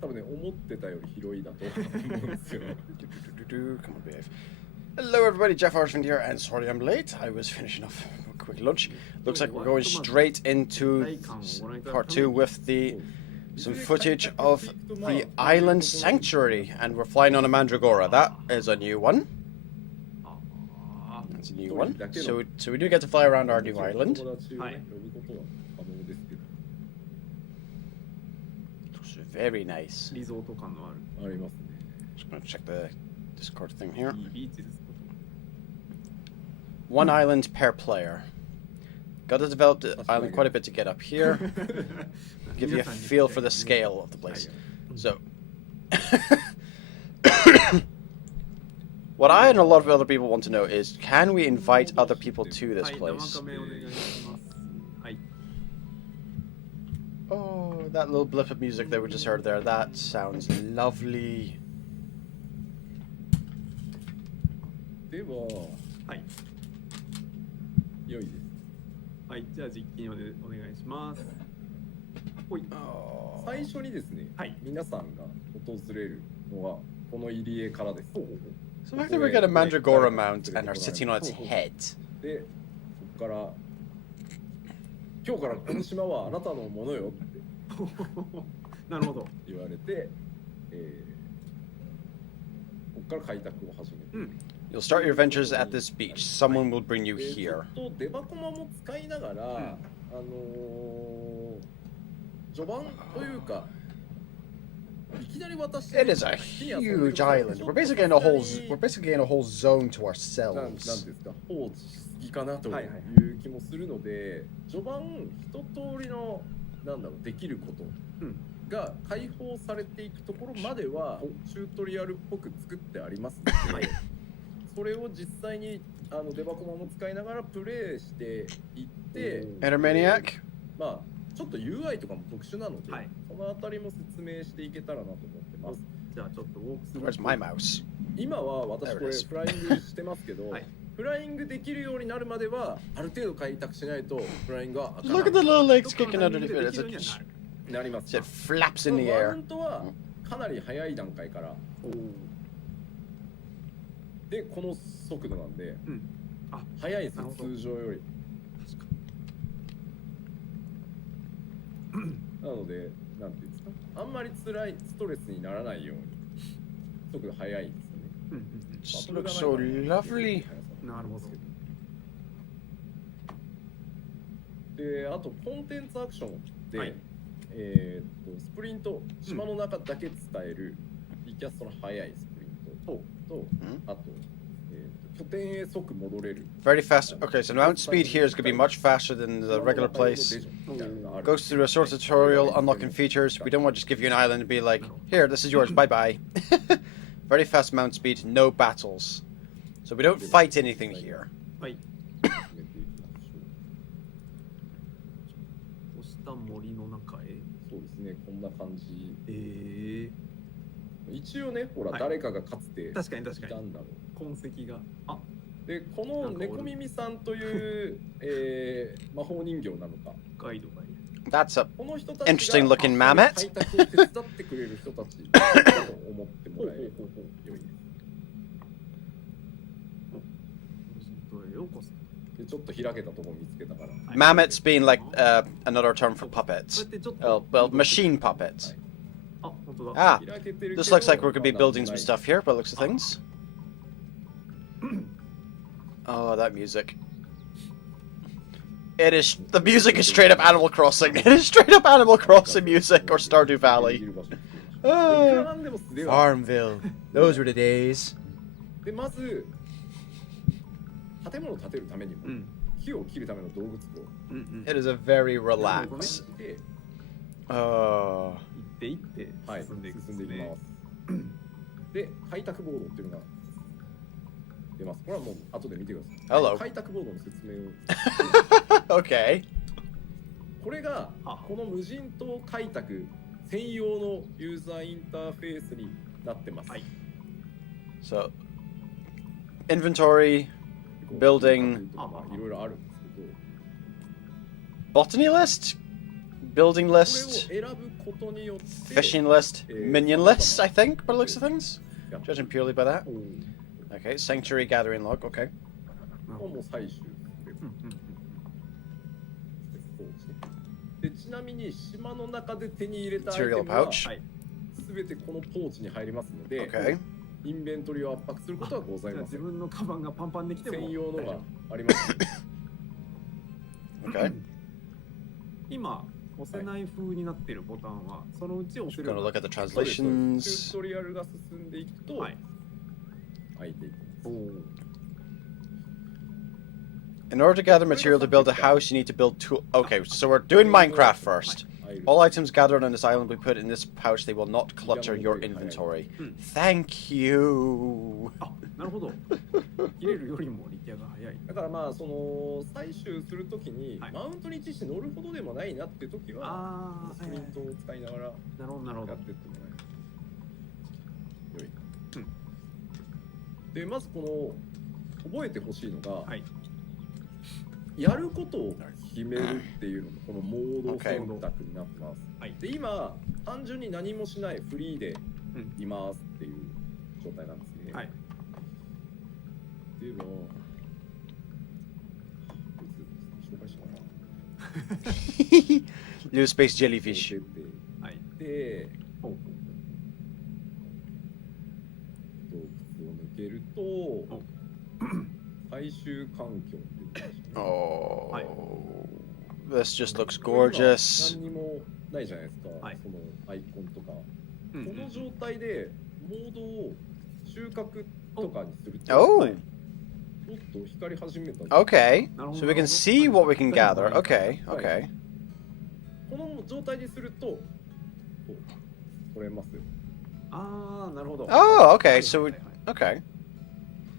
多分ね思ってたより広いだと思うんですよ。Come on, behave. Hello, everybody. JaffaArchfiend here, and sorry I'm late. I was finishing off a quick lunch. Looks like we're going straight into part 2 with some footage of the island sanctuary, and we're flying on a Mandragora. That is a new one. That's a new one. So we do get to fly around our new island. Very nice. Just gonna check the Discord thing here. One island per player. Got to develop the island quite a bit to get up here. Give you a feel for the scale of the place. So, what I and a lot of other people want to know is, can we invite other people to this place? Oh, that little blip of music that we just heard there, that sounds lovely. では、はい。良いです。はい、じゃあ実機にお願いします。ほい。最初にですね、はい、皆さんが訪れるのはこの入り江からです。So the fact that we got a Mandragora mount and are sitting on its head. で、ここから今日からこの島はあなたのものよってなるほど言われて、ここから開拓を始める。You'll start your ventures at this beach. Someone will bring you here. デバコマも使いながら、序盤というか。It is a huge island. We're basically in a whole zone to ourselves. なんですか、放置しすぎかなという気もするので、序盤一通りのできることが解放されていくところまではチュートリアルっぽく作ってありますので、それを実際にデバコマも使いながらプレイしていって、Entermaniac? まあちょっと UI とかも特殊なので、そのあたりも説明していけたらなと思ってます。じゃあちょっとウォークス。Where's my mouse? 今は私これフライングしてますけど、フライングできるようになるまではある程度開拓しないとフライングが開かない。Look at the little legs kicking underneath it. なります。It flaps in the air. マウントはかなり早い段階から。でこの速度なんで、速いです通常より。なので、なんていうんですか、あんまり辛いストレスにならないように速度速いですよね。Just looks so lovely. なるほど。で、あとコンテンツアクションで、スプリント、島の中だけ使えるリキャストの速いスプリントと、あと拠点へ即戻れる。Very fast. Okay, so mount speed here is going to be much faster than the regular place. Goes through a short tutorial, unlocking features. We don't want to just give you an island and be like, here, this is yours, bye-bye. Very fast mount speed, no battles. So we don't fight anything here. はい。押した森の中へ。そうですね、こんな感じ。一応ね、ほら、誰かがかつていたんだろう。痕跡が。で、この猫耳さんという、魔法人形なのか。ガイドがいる。That's a interesting looking mammoth. 開拓を手伝ってくれる人たちだと思ってもらえると良いです。で、ちょっと開けたところ見つけたから。Mammoths being like another term for puppets. Well, machine puppets. Ah, this looks like we're going to be building some stuff here by the looks of things. Oh, that music. The music is straight up Animal Crossing. It is straight up Animal Crossing music or Stardew Valley. Oh, Farmville. Those were the days. で、まず建物を建てるためにも木を切るための道具作ろう。It is a very relaxed. Oh. 行って進んでいくんですね。で、開拓ボードっていうのが出ます。これはもう後で見てください。Hello. 開拓ボードの説明を。Okay. これがこの無人島開拓専用のユーザーインターフェースになってます。So, inventory, building, いろいろあるんですけど、 botany list, building これを list. 選ぶことによって Fishing list, minion lists, I think, by the looks of things. Judging purely by that. Okay, sanctuary gathering log. Okay. をもう採取すればでちなみに島の中で手に入れたアイテム Material は pouch. 全てこのポーチに入りますので、 Okay. インベントリを圧迫することはございません。自分のカバンがパンパンできても専用のがあります。Okay. 今押せない風になってるボタンはそのうち押せる Gonna look at the そうですチュ translations. ートリアルが進んでいくと、はい開いていきます。 In order to gather material to build a house, you need to build two. Okay, so we're doing Minecraft first. All items gathered on this island will be put in this pouch. They will not clutter your inventory. Thank you. あ、なるほど。切れるよりも力也が早い。だからまあその採取するときに、はいマウントに実施乗るほどでもないなって時はああ、スプリントを使いながらやなるほどなるほどっ。てってもらえる。良い。でまずこの覚えてほしいのが、はい。やることを決めるっていうのがこのモード選択になってます。はいで今単純に何もしないフリーでいますっていう状態なんですね。はい。っていうのを紹介しようかな。 New space jellyfish. はい。でほう洞窟を抜けると最終環境に出てきましたね。 Oh, Hi. this just looks これ gorgeous. 今何にもないじゃないですか、はいそのアイコンとか、うんこの状態でモードを収穫とかにすると Oh, ちょっと光り始めた。 okay. So we can see what we can gather. Okay, okay. この状態にするとこう取れますよ。ああ、なるほど。 Oh, okay. So はい we, はい okay.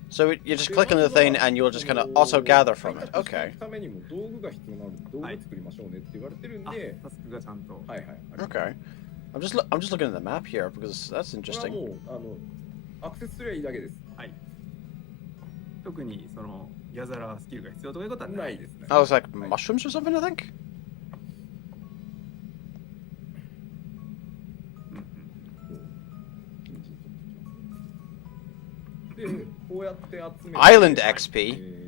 So you just click on the thing and you'll just kind of auto gather from it. 開拓してい Okay. くためにも道具が必要なので道具作りましょうねって言われてるんで、タスクがちゃんと。はいはい。あります Okay. I'm just looking at the map here because that's これは interesting. もうアクセスすればいいだけです。はい。特にそのギャザラースキルが必要とかいうことはなないい。ですね。 I was like はい mushrooms or something, I think. で、こうやって集めて Island XP.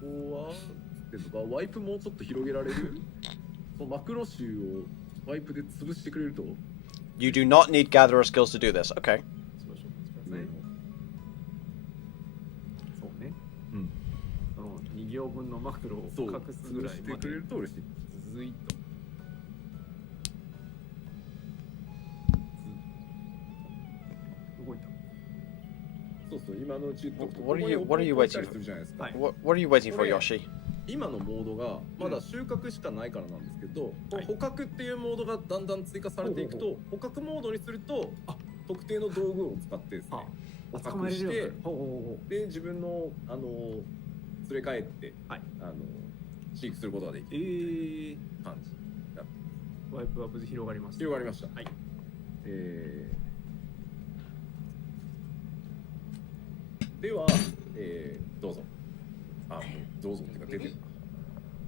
ここはっていうのかワイプもうちょっと広げられるこのマクロ集をワイプで潰してくれると You do not need gatherer skills to do this. Okay. しましょう。ください。そうね。うんその2行分のマクロをそう隠すぐらい潰してまでくれると嬉しい。続いと。動いた。そうそう今のうち What are you waiting するじゃないですか。はい What are you waiting for, Okay. Yoshi? 今のモードがまだ収穫しかないからなんですけど、はい捕獲っていうモードがだんだん追加されていくと捕獲モードにすると特定の道具を使ってですね捕捕まえれ獲してるようになる。ほうほうほで自分の連れ帰って、はい飼育することができう。る感じだワイプは無事広がりました。広がりました。はい。では、どうぞ。もうどうぞっていうか出て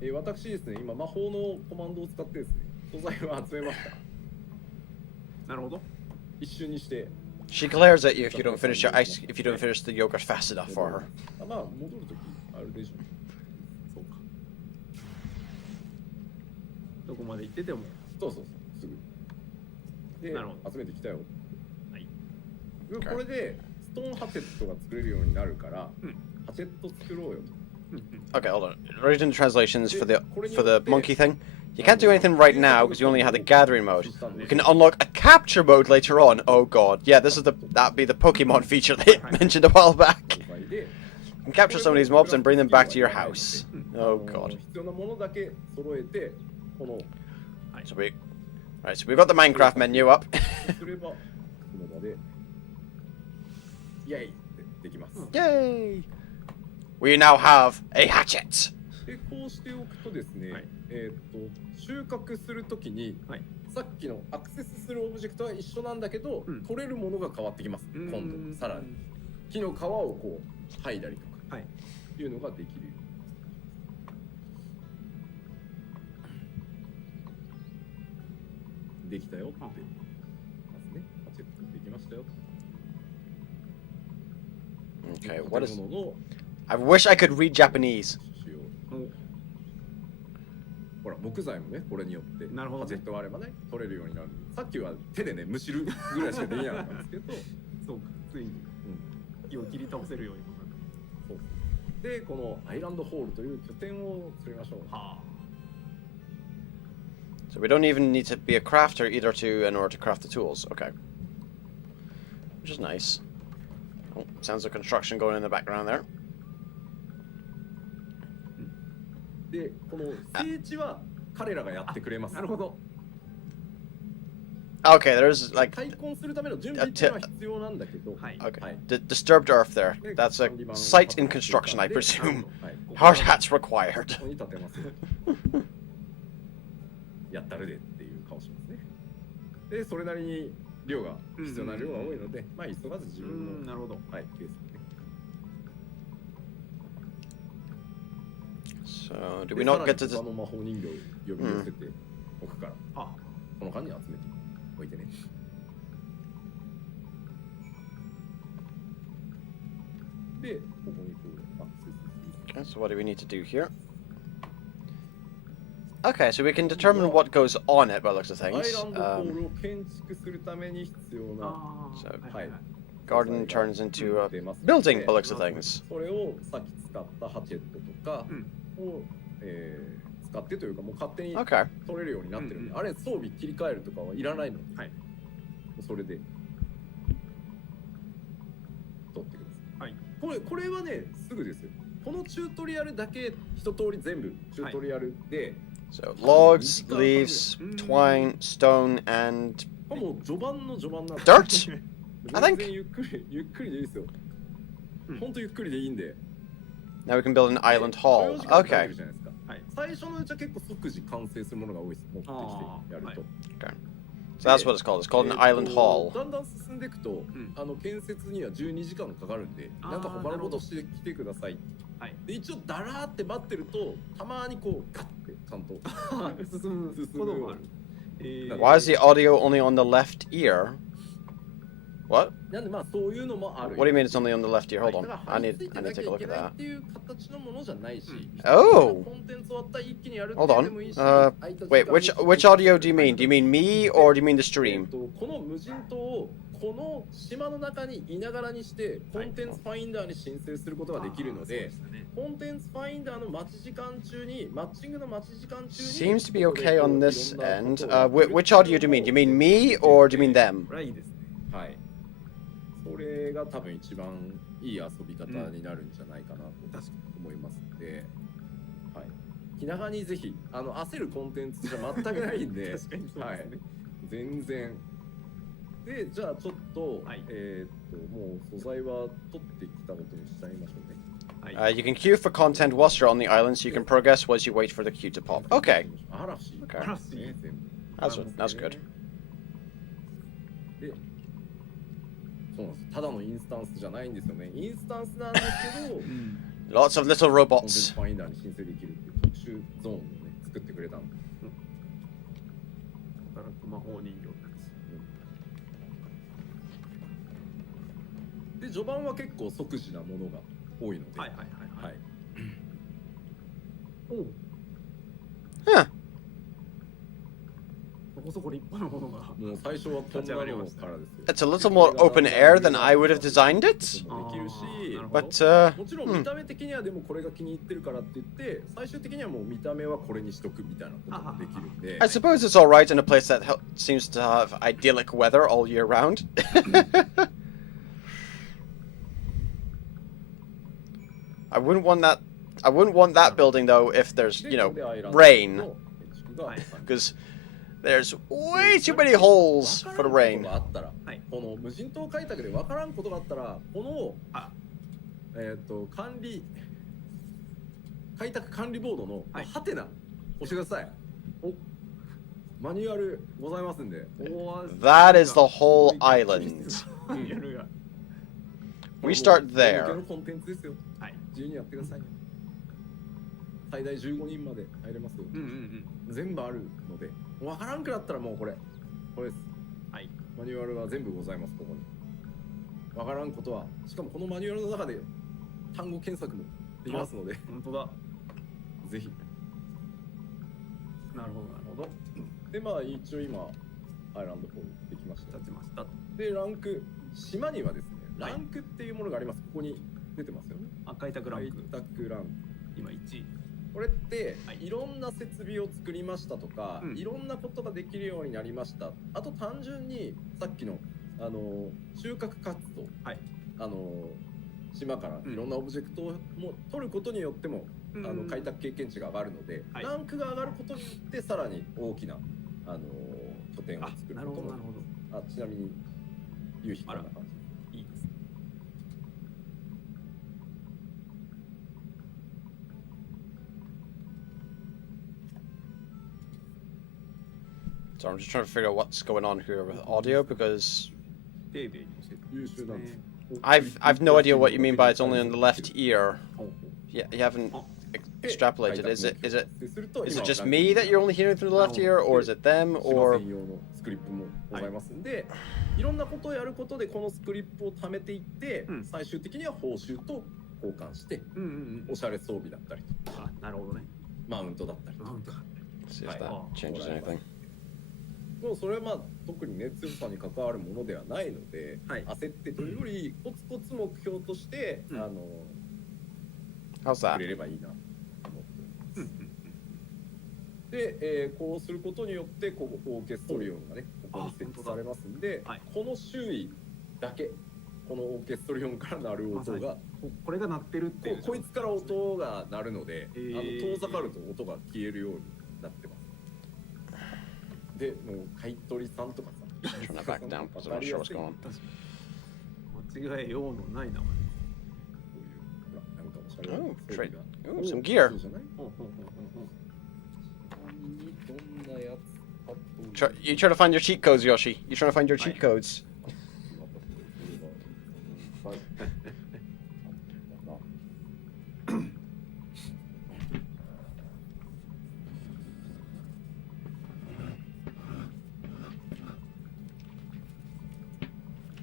る。私ですね、今魔法のコマンドを使ってですね、素材を集めました。なるほど。一瞬にして。 She glares at you if you don't finish your ice if you don't finish the yogurt fast enough for her. まあ戻るときあるでしょう。そうか。どこまで行ってても。そうそうそう、すぐ。でなるほど、集めてきたよ。はい。これでストーンハチェットが作れるようになるから、うんハチェット作ろうよと。 Okay, hold on. Reading the translations for the monkey thing. You can't do anything right now because you only have the gathering mode. You can unlock a capture mode later on. Oh god, yeah, this is that'd be the Pokemon feature they mentioned a while back. 素材で You can capture some of these mobs and bring them back to your house. Oh god. 必要なものだけ揃えてこの So we've got the Minecraft menu up. すればその場でイエイってできます。 Yay! We now have a hatchet. でこうしておくとですね、はい収穫するときに、はいさっきのアクセスするオブジェクトは一緒なんだけど、うん取れるものが変わってきます。今度さらに木の皮をこう剥いだりとか、はいいうのができる。できたよってますね。ハチェットできましたよ。Okay, what is... 建物の I wish I could read Japanese. 使用ほら木材もねこれによってなるほどねハチェットがあればね取れるようになる。さっきは手でねむしるぐらいしかできなかったんですけどそうか、ついに木を切り倒せるようにもなる。そうでこのアイランドホールという拠点を作りましょう。はあ。 So we don't even need to be a crafter either in order to craft the tools. Okay. Which is nice. Oh, sounds of construction going in the background there. でこの聖地は彼らがやってくれます。なるほど。Okay, there's like 開墾するための準備っていうのは必要なんだけど、はい。 okay, はい disturbed earth there. That's a site in construction, I presume. Hard hats required. ここに立てますよ。やったるでっていう顔しますね。でそれなりに量が必要な量が多いので、まあ急がず自分のなるほど。はいペースでね。 So, do we not get to 他の魔法人形を呼び寄せておくから、あ、この間に集めておいてね。で、ここにこう、Okay, so what do we need to do here? Okay, so we can determine what goes on it by the looks of アイ things. ランドホールを建築するために必要なああ。 So, はい。 garden turns into a 出ます building by the looks of things. それをさっき使ったハチェットとかを、使ってというかもう勝手に Okay. 取れるようになってるんで、うんあれ装備切り替えるとかはいらないので、はいそれで取ってください。はい。これはねすぐですよ。このチュートリアルだけ一通り全部チュートリアルで、So, logs, leaves, twine, stone, and もう序盤の序盤なんで dirt? I 全 think. 然ゆっくりでいいですよ。ほんとゆっくりでいいんで。 Now we can build an island 所 hall. 要時間かけ Okay. るじゃないですか。はい。最初のうちは結構即時完成するものが多いです。持ってきてやると。 So that's what it's called. It's called an island hall. だんだん進んでいくと、建設には12時間かかるんで、なんか他のことしてきてください。はい。で一応だらーって待ってると、たまにこうガッてちゃんと進むこともある。Why is the audio only on the left ear? What? なんでまあそういうのもある。 What do you mean it's only on the left ear? Hold だ on. から I 貼り need 付いて I な need きゃ to take a い look け at ないっ that. ていう形のものじゃないし。 Oh. コンテンツ終わったら一気にやるって Hold でもい on. いし。 Wait, which audio do you mean? Do you mean me or do you mean the stream? この無人島をこの島の中にいながらにしてコンテンツファインダーに申請することができるので、コンテンツファインダーの待ち時間中にマッチングの待ち時間中に Seems to be okay on this end. Which audio do you mean? Do you mean me or do you mean them? これはいいですね。はい。それが多分一番いい遊び方になるんじゃないかなと思いますので、はい。気長にぜひ焦るコンテンツじゃ全くないんで、確かにそうはいですね。全然。で、じゃあちょっと、はいもう素材は取ってきたことにしちゃいましょうね。You can queue for content whilst you're on the island, so you can progress whilst you wait for the queue to pop. Okay. 嵐。 Okay. 嵐ね全部 That's good. で、そうなんです。ただのインスタンスじゃないんですよね。インスタンスなんですけど、 Lots of little コンテンツ robots. ファインダーに申請できるっていう特殊ゾーンをね、作ってくれたんで。働く魔法人形たち。で、序盤は結構即時なものが多いので、はいはいはいはい。おう。 Huh. そこそこ立派なものが。もう最初はこんなのからですよ。 It's a little more open air than I would have designed it. できるし、 But, もちろん見た目的にはでもこれが気に入ってるからって言って最終的にはもう見た目はこれにしとくみたいなこともできるんで I suppose it's alright in a place that seems to have idyllic weather all year round. I wouldn't want that building though if there's, you know, rain. Because there's way too many holes for the rain. この無人島開拓で分からんことがあったらこの開拓管理ボードのハテナ押してください。おマニュアルございますんで。 That is the whole island. マニュアルが。 We start there. コンテンツですよ。はい。自由にやってくださいね。最大15人まで入れますよ。全部あるので、分からんくなったらもうこれこれです。はい。マニュアルは全部ございます、ここに。わからんことは、しかもこのマニュアルの中で単語検索もできますので、本当だ。ぜひ。なるほど、なるほど。で、まあ一応今、アイランド4できました。立ちました。で、ランク、島にはですね、はいランクっていうものがあります。ここに出てますよね。開拓ランク。開拓ランク。今1。これって、はいいろんな設備を作りましたとか、うんいろんなことができるようになりました。あと単純にさっきの収穫活動、はい。島からいろんなオブジェクトをも取ることによっても、うん開拓経験値が上がるので、はいランクが上がることによってさらに大きな拠点をあ、作るなるほど、こともなるほど。ちなみに夕日こんな感じ。いいですね。 So I'm just trying to figure out what's going on here with audio because 丁寧に教えて優秀なんです。 I've no idea what you mean by it's only on the left ear. ほうほう Yeah, you haven't あ extrapolated. Is itですると is it 今 just me that you're only hearing through the left ear, or is it them, 島 or 専用のスクリプトもございますんで、いろんなことをやることでこのスクリプトを貯めていって、うん最終的には報酬と交換してうんうんおしゃれ装備だったりとうん。あ、なるほどね。マウントだったりとなんとか。 see if Right. that changes anything? もうそれはまあ特にね強さに関わるものではないので、はい焦ってというよりコツコツ目標として、うん How's く that? れればいいなと思っております。うんうんで、こうすることによってここオーケストリオンがねここに設置されますんで、はいこの周囲だけこのオーケストリオンから鳴る音が、これが鳴ってるっていう。こいつから音が鳴るので、遠ざかると音が消えるようになってます。で、もう買い取りさんとかさ、 Turn that back down because I'm not sure what's going on. 間違えようのない名前。こういうほらなんかおしゃれな Oh, 装備 trade. が Oh, some gear. そうじゃない？ほうほうほうほうほう。ちなみにどんなやつかという You trying to find your cheat codes, Yoshi? You trying to find your cheat codes? はい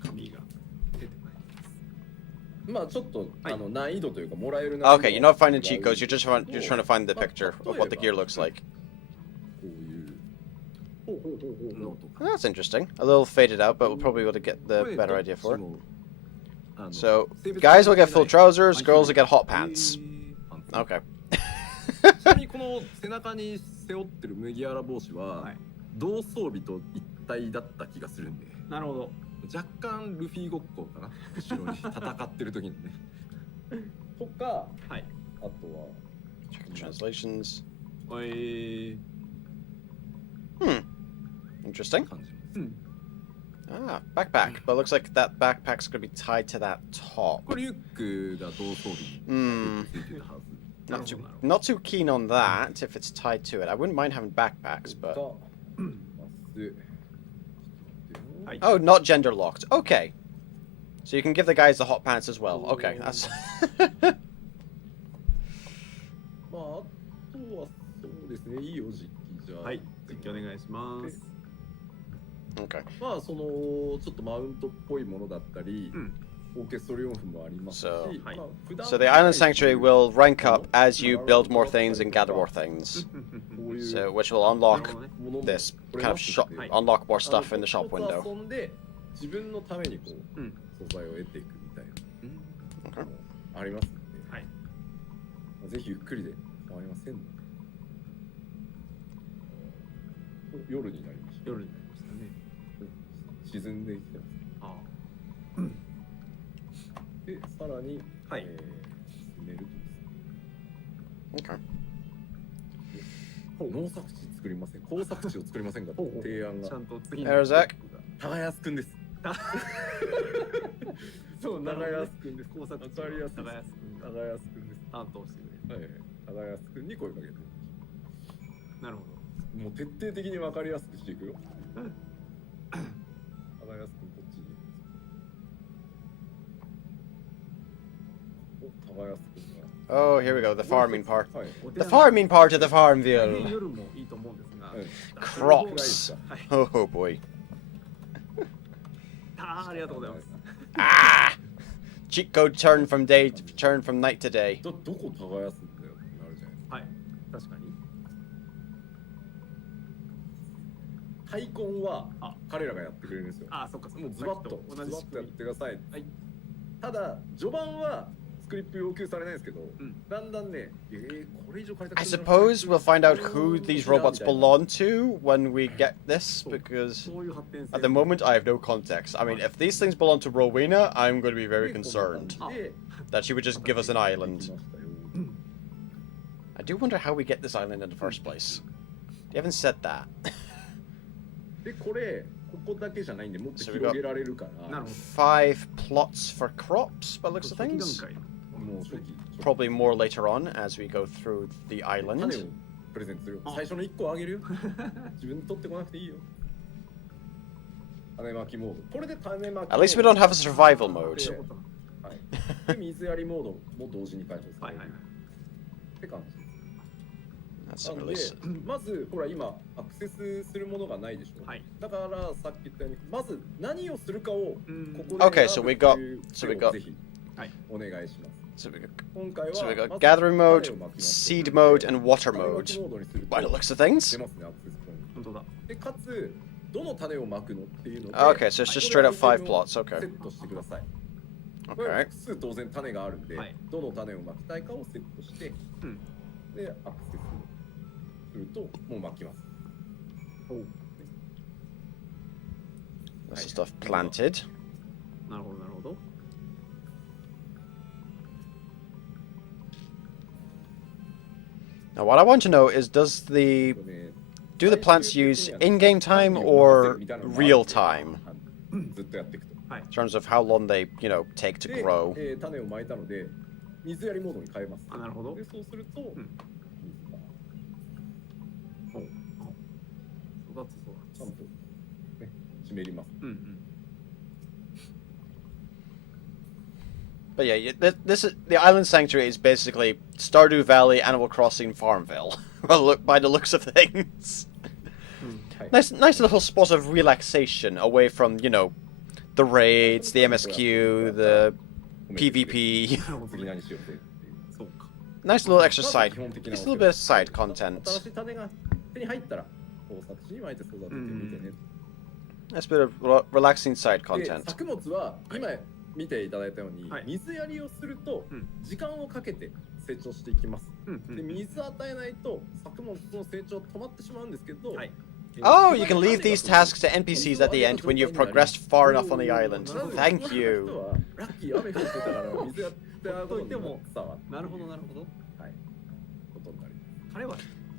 紙が出てまいります。まあちょっと、はい難易度というかもらえる難易 Okay, 度 you're は not finding cheat codes. You're trying to find the picture of what the gear looks like. こういうほうほうほうほうノートか。 That's interesting. A little faded out, but we'll probably be able to get the better idea for it. So, guys will get full trousers, girls will get hot pants. Okay. ちなみにこの背中に背負ってる麦わら帽子は、はい同装備と一体だった気がするんでなるほど。若干ルフィごっこかな後ろに戦ってる時にねとかはい。あとは Check the translations. うん。 Interesting. 感じますうん。 Ah, backpack. But it looks like that backpack's going to be tied to that top. これリュックが同装備に Hmm. ついてたはず Not too, なるほど。 not too keen on that if it's tied to it. I wouldn't mind having backpacks, と but... かますはい Oh, not gender locked. Okay. So you can give the guys the hot pants as well. Okay, that's... まああとはそうですねいいお時期じゃあはい。実況お願いします。 okay. まあそのちょっとマウントっぽいものだったり、うん。オーケストリオンフもありますし、 So- まあ普段 So the island sanctuary will rank up as you build more things and gather more things. こういう So, which will unlock ものも this これ kind も of shop, はい unlock more stuff in the shop コツコ window. ツ遊んで自分のためにこう、うん素材を得ていくみたいな Okay. のもありますので、はいまあぜひゆっくりで構いませんので夜になりました夜になりましたね。沈んできてますあでさらに、はい進めるとですね Okay. 農作地作りません工作地を作りませんかという提案あ。ちがゃんと次の。 There's Zach. 耕くんですそう、長安くんです工作わかりやすい長安くんが耕くんです担当してくれる。はい耕くんに声かけてなるほど。もう徹底的に分かりやすくしていくよ耕くんこっちにお耕くんが Oh, here we go. The farming part. はい The farming part of the 大変 Farmville. 夜もいいと思うんですが。はい Crops. はい。 Oh boy. ありがとうございます。 Ah! Cheat code turn from night to day. どこ耕すんだよってなるじゃない。はい、確かに。開墾は彼らがやってくれるんですよ。あ、そっかそっか。もうズバッと同じやってください。はい。ただ序盤はスクリプト要求されないんですけど、んだんだんね、これ以上開拓 I するな suppose we'll find out who these robots belong to when we get this, because そういう発展性 at the moment I have no context. I mean, if these things belong to Rowena, I'm going to be very concerned で that she would just give us an で island. きましたよ I do wonder how we get this island in the first place. You haven't said that. でここだけじゃないんでもっと So we 広げられるかなら、るほど。 5 plots for crops, by the looks of 初期段 things. 階の。もう初期 Probably more later on as we go through the 種を island. プレゼントするよ。最初の1個あげるよ。自分で取ってこなくていいよ。種まきモード。これで種まき。 At least we don't have a survival mode. はい。で水やりモードも同時に解放する。はいはいはい。って感じ。 That's な at ので least. まずほら今アクセスするものがないでしょ。はい。だからさっき言ったようにまず何をするかをこうんこで Okay, 選 so ぶ we っていう got- so we 手を got- ぜひはいお願いします。 So we got, 今回は so we got まず gathering 種 mode, をまきます seed mode, and water 種まき mode. モードにする By と the looks of 出 things. ますねアクセスポイント。本当だ。でかつどの種をまくのっていうので Okay, so it's just straight up 5 plots. セ Okay. ットしてください。これ Okay. 複数当然種があるんで、はいどの種をまきたいかをセットして、うんでアクセスするともうまきます。 This is stuff planted. なるほどなるほど。 Now, what I want to know is, do the plants use in-game time or real time ずっとやっていくと。 in terms of how long they, take to で、 grow? 種をまいたので水やりモードに変えます。あ、なるほど。でそうすると、ん水が育つそうちゃんと、ね、湿ります。うんうん。 But yeah, this is the island sanctuary is basically Stardew Valley, Animal Crossing, Farmville. Well, look by the looks of things. はい。 Nice little spot of relaxation away from, the raids, the MSQ, the PvP. 次何しようっていう。そうか。 Nice little extra ま side, ず基本的な just a little bit of side content. 新しい種が手に入ったら、こう作詞に巻いて育ててみてね。 Nice bit of relaxing side で content. 作物は今見ていただいたように、はい水やりをするとうん時間をかけて成長していきます。うんうでん。水与えないと作物の成長止まってしまうんですけど、はい。Oh, you can leave these tasks to NPCs at the end when you've progressed far enough on the island. Thank you. ラッキー雨降ってたから水やってあることに伝わなるほどなるほど。はいことになります。彼は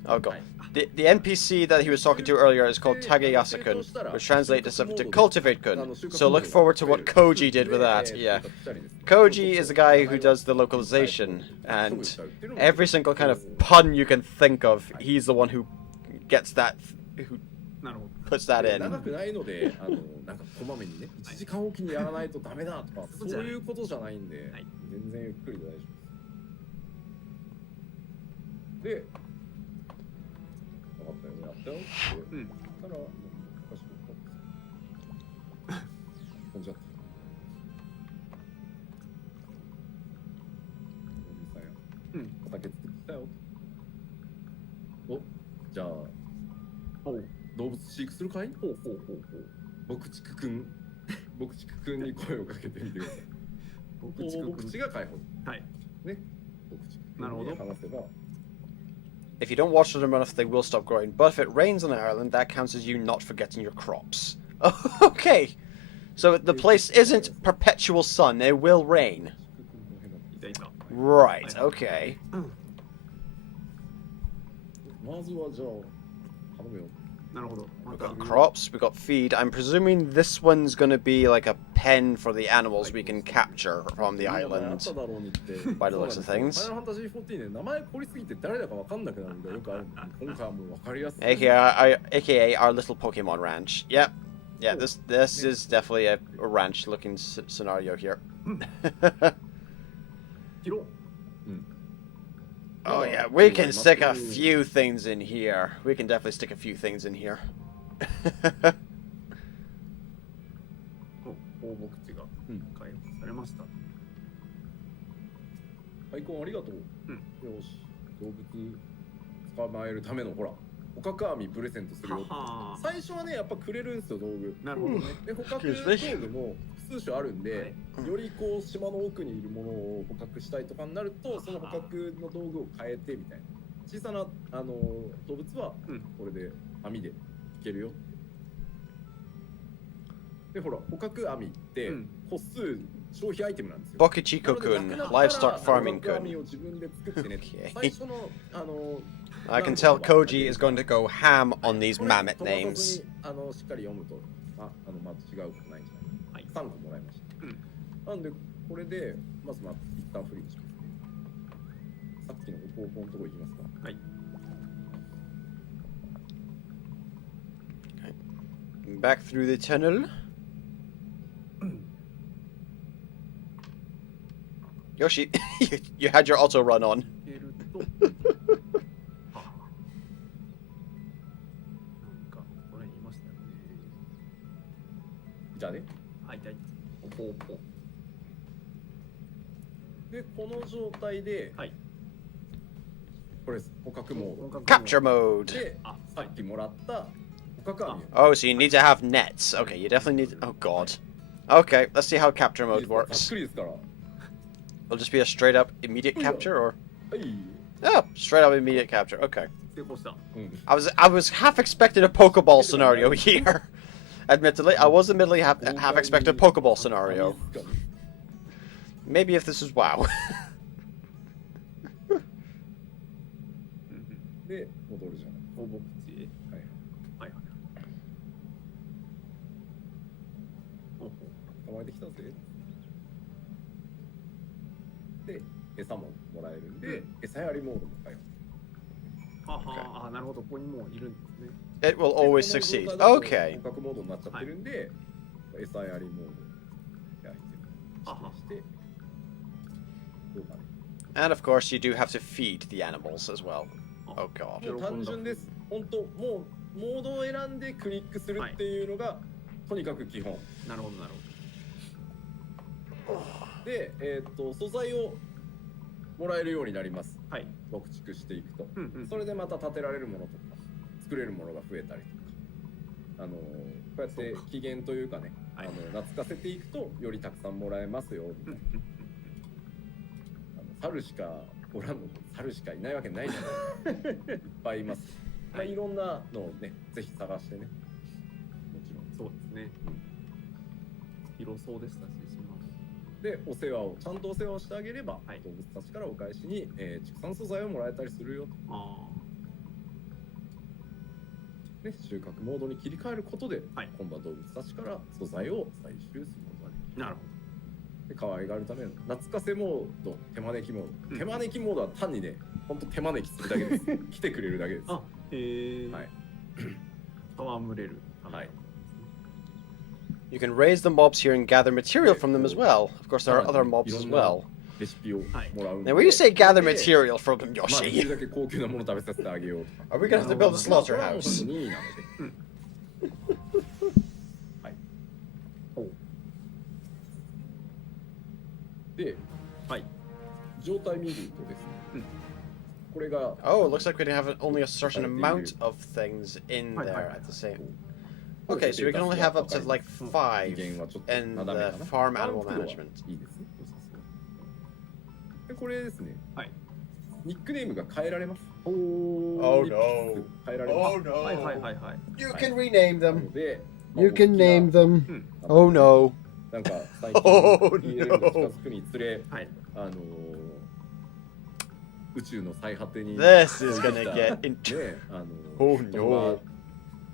Oh god. The NPC that he was talking to earlier is called Tagayasa-kun, which translates to Cultivate-kun. So look forward to what Koji did with that. Yeah. Koji is the guy who does the localization, and every single kind of pun you can think of, he's the one who gets that, who なるほ puts that 長 in. くないのでなんかこまめにね1時間おきにやらないとダメだとかそういうことじゃないんで、はい全然ゆっくりで大丈夫です。で分かったよやったよってうんたらおかしく飛んじゃった。うん畑作ってきたよ。おじゃあど。おう動物飼育するかい？ほうほうほうほう。牧畜くん牧畜くんに声をかけてみてください。僕牧畜が解放はい。ね。牧畜くんなるほどに話せば If you don't water them enough, they will stop growing. But if it rains on the island, that counts as you not forgetting your crops. Okay. So the place isn't perpetual sun, it will rain. いたいた。 Right, okay. まずはじゃあ頼むよ。なるほど。 We've got crops, we've got feed. I'm presuming this one's gonna be like a pen for the animals we can capture from the あっ island. ただろうにって By the looks of things. ファイナルファンタジー14ね名前凝りすぎて誰だかわかんなくなるんだよくあるんで今回はもうわかりやすい。 AKA our little Pokemon ranch. Yep. Yeah, this is definitely a ranch looking scenario here. 広。 Oh yeah, we can stick a few things in here. We can definitely stick a few things in here. アイコンありがとう。うんよし、動物捕まえるためのほら、捕獲網プレゼントするよ。は最初はね、やっぱくれるんですよ、道具。なるほどね。で、捕獲道具も複数種あるんで、よりこう島の奥にいるものを捕獲したいとかになると、その捕獲の道具を変えてみたいな。小さな動物はこれで網でいけるよ。で、ほら、捕獲網って個数消費アイテムなんですよ。 Bokichiko-kun, livestock farming 捕獲網 kun. を自分で作ってね。 Okay. 最初のI can tell Koji is going to go ham on these mammoth 飛ばさず names. にしっかり読むとまあ違うことないんじゃない。3個もらいました。なんでこれでまず一旦フリーにしますね。さっきの方向のところ行きますか。はい。 Back through the tunnel. Yoshi, you had your auto run on. けると、はあ、なんかこれにいましたよね。じゃあね。はい、ほうほう。でこの状態で、はい。これです。捕獲モード。 Capture mode. で、さっきもらった捕獲網。 Oh, so you need to have nets. Okay, you definitely need. Oh god. Okay, let's see how capture いい mode ですか？ざっ works. くりですから。 It'll just be a straight up immediate capture, or はい。 oh, straight up immediate capture. Okay. 成功した。うん。 I was half expecting a Pokeball scenario here. Admittedly, I was admittedly half expecting a Pokeball scenario. Maybe if this is WoW. で戻るじゃない。放牧地へ。はい。はいはい。ほうほう。捕まえてきたぜ。で、餌ももらえるんで、餌やりモードもかよ。ははあ、なるほど、ここにもういるんですね。 It will always succeed. でこの状態だと Okay. 捕獲モードになっちゃってるんで、餌やりモードでアイテムして、どうかね。 And of course, you do have to feed the animals as well. Oh god. もう単純です。本当もうモードを選んでクリックするっていうのが、とにかく基本。なるほど、なるで、素材をもらえるようになります。ほど。はい。牧畜していくと。うんうん。それでまた建てられるものとか作れるものが増えたりとか、こうやって期限というかね、はい懐かせていくとよりたくさんもらえますよみたいな。猿しかおらんの、猿しかいないわけないじゃないいっぱいいます。まあ、いろんなのをねぜひ探してね。もちろんそうですね。広そうでしたし、島も。でお世話をちゃんとお世話をしてあげれば、はい動物たちからお返しに、畜産素材をもらえたりするよ。あね、収穫モードに切り替えることで、はい今度は動物たちから素材を採集することができる。あ、なるほで可愛がるための懐かせモード、手招きモード、うん手招きモードは単にね、ほんと手招きするだけです。来てくれるだけです。ど。あ、へえ。はい。戯れる。はい。 You can raise the mobs here and gather material from them as well. Of course, there are other mobs as well. レシピをもらうんで。 Now, when you say gather で material from them, まあ、でき Yoshi, るだけ高級なもの食べさせてあげようとか。 are we gonna have to build a まあこれはもう slaughterhouse? 任意なので。はい。で、はい。状態見るとですね、これが Oh, it looks like we can have only a certain amount of things in Hi, hi, there hi. at the same. Okay, so we can only have up to like 5機嫌はちょっと in なだめ the かな。 farm 満 animal 腹度は management. いいですね。で、これですね。はい。ニックネームが変えられます。 Oh リッ no. プス変えられます。 Oh no. はいはいはいはい。 You can rename な them. ので、 You can name them. Oh no. なんか最 Oh 近 PLM が近づくにつれ、はい。宇宙の最果てに This is gonna get ね into. 人 Oh が no.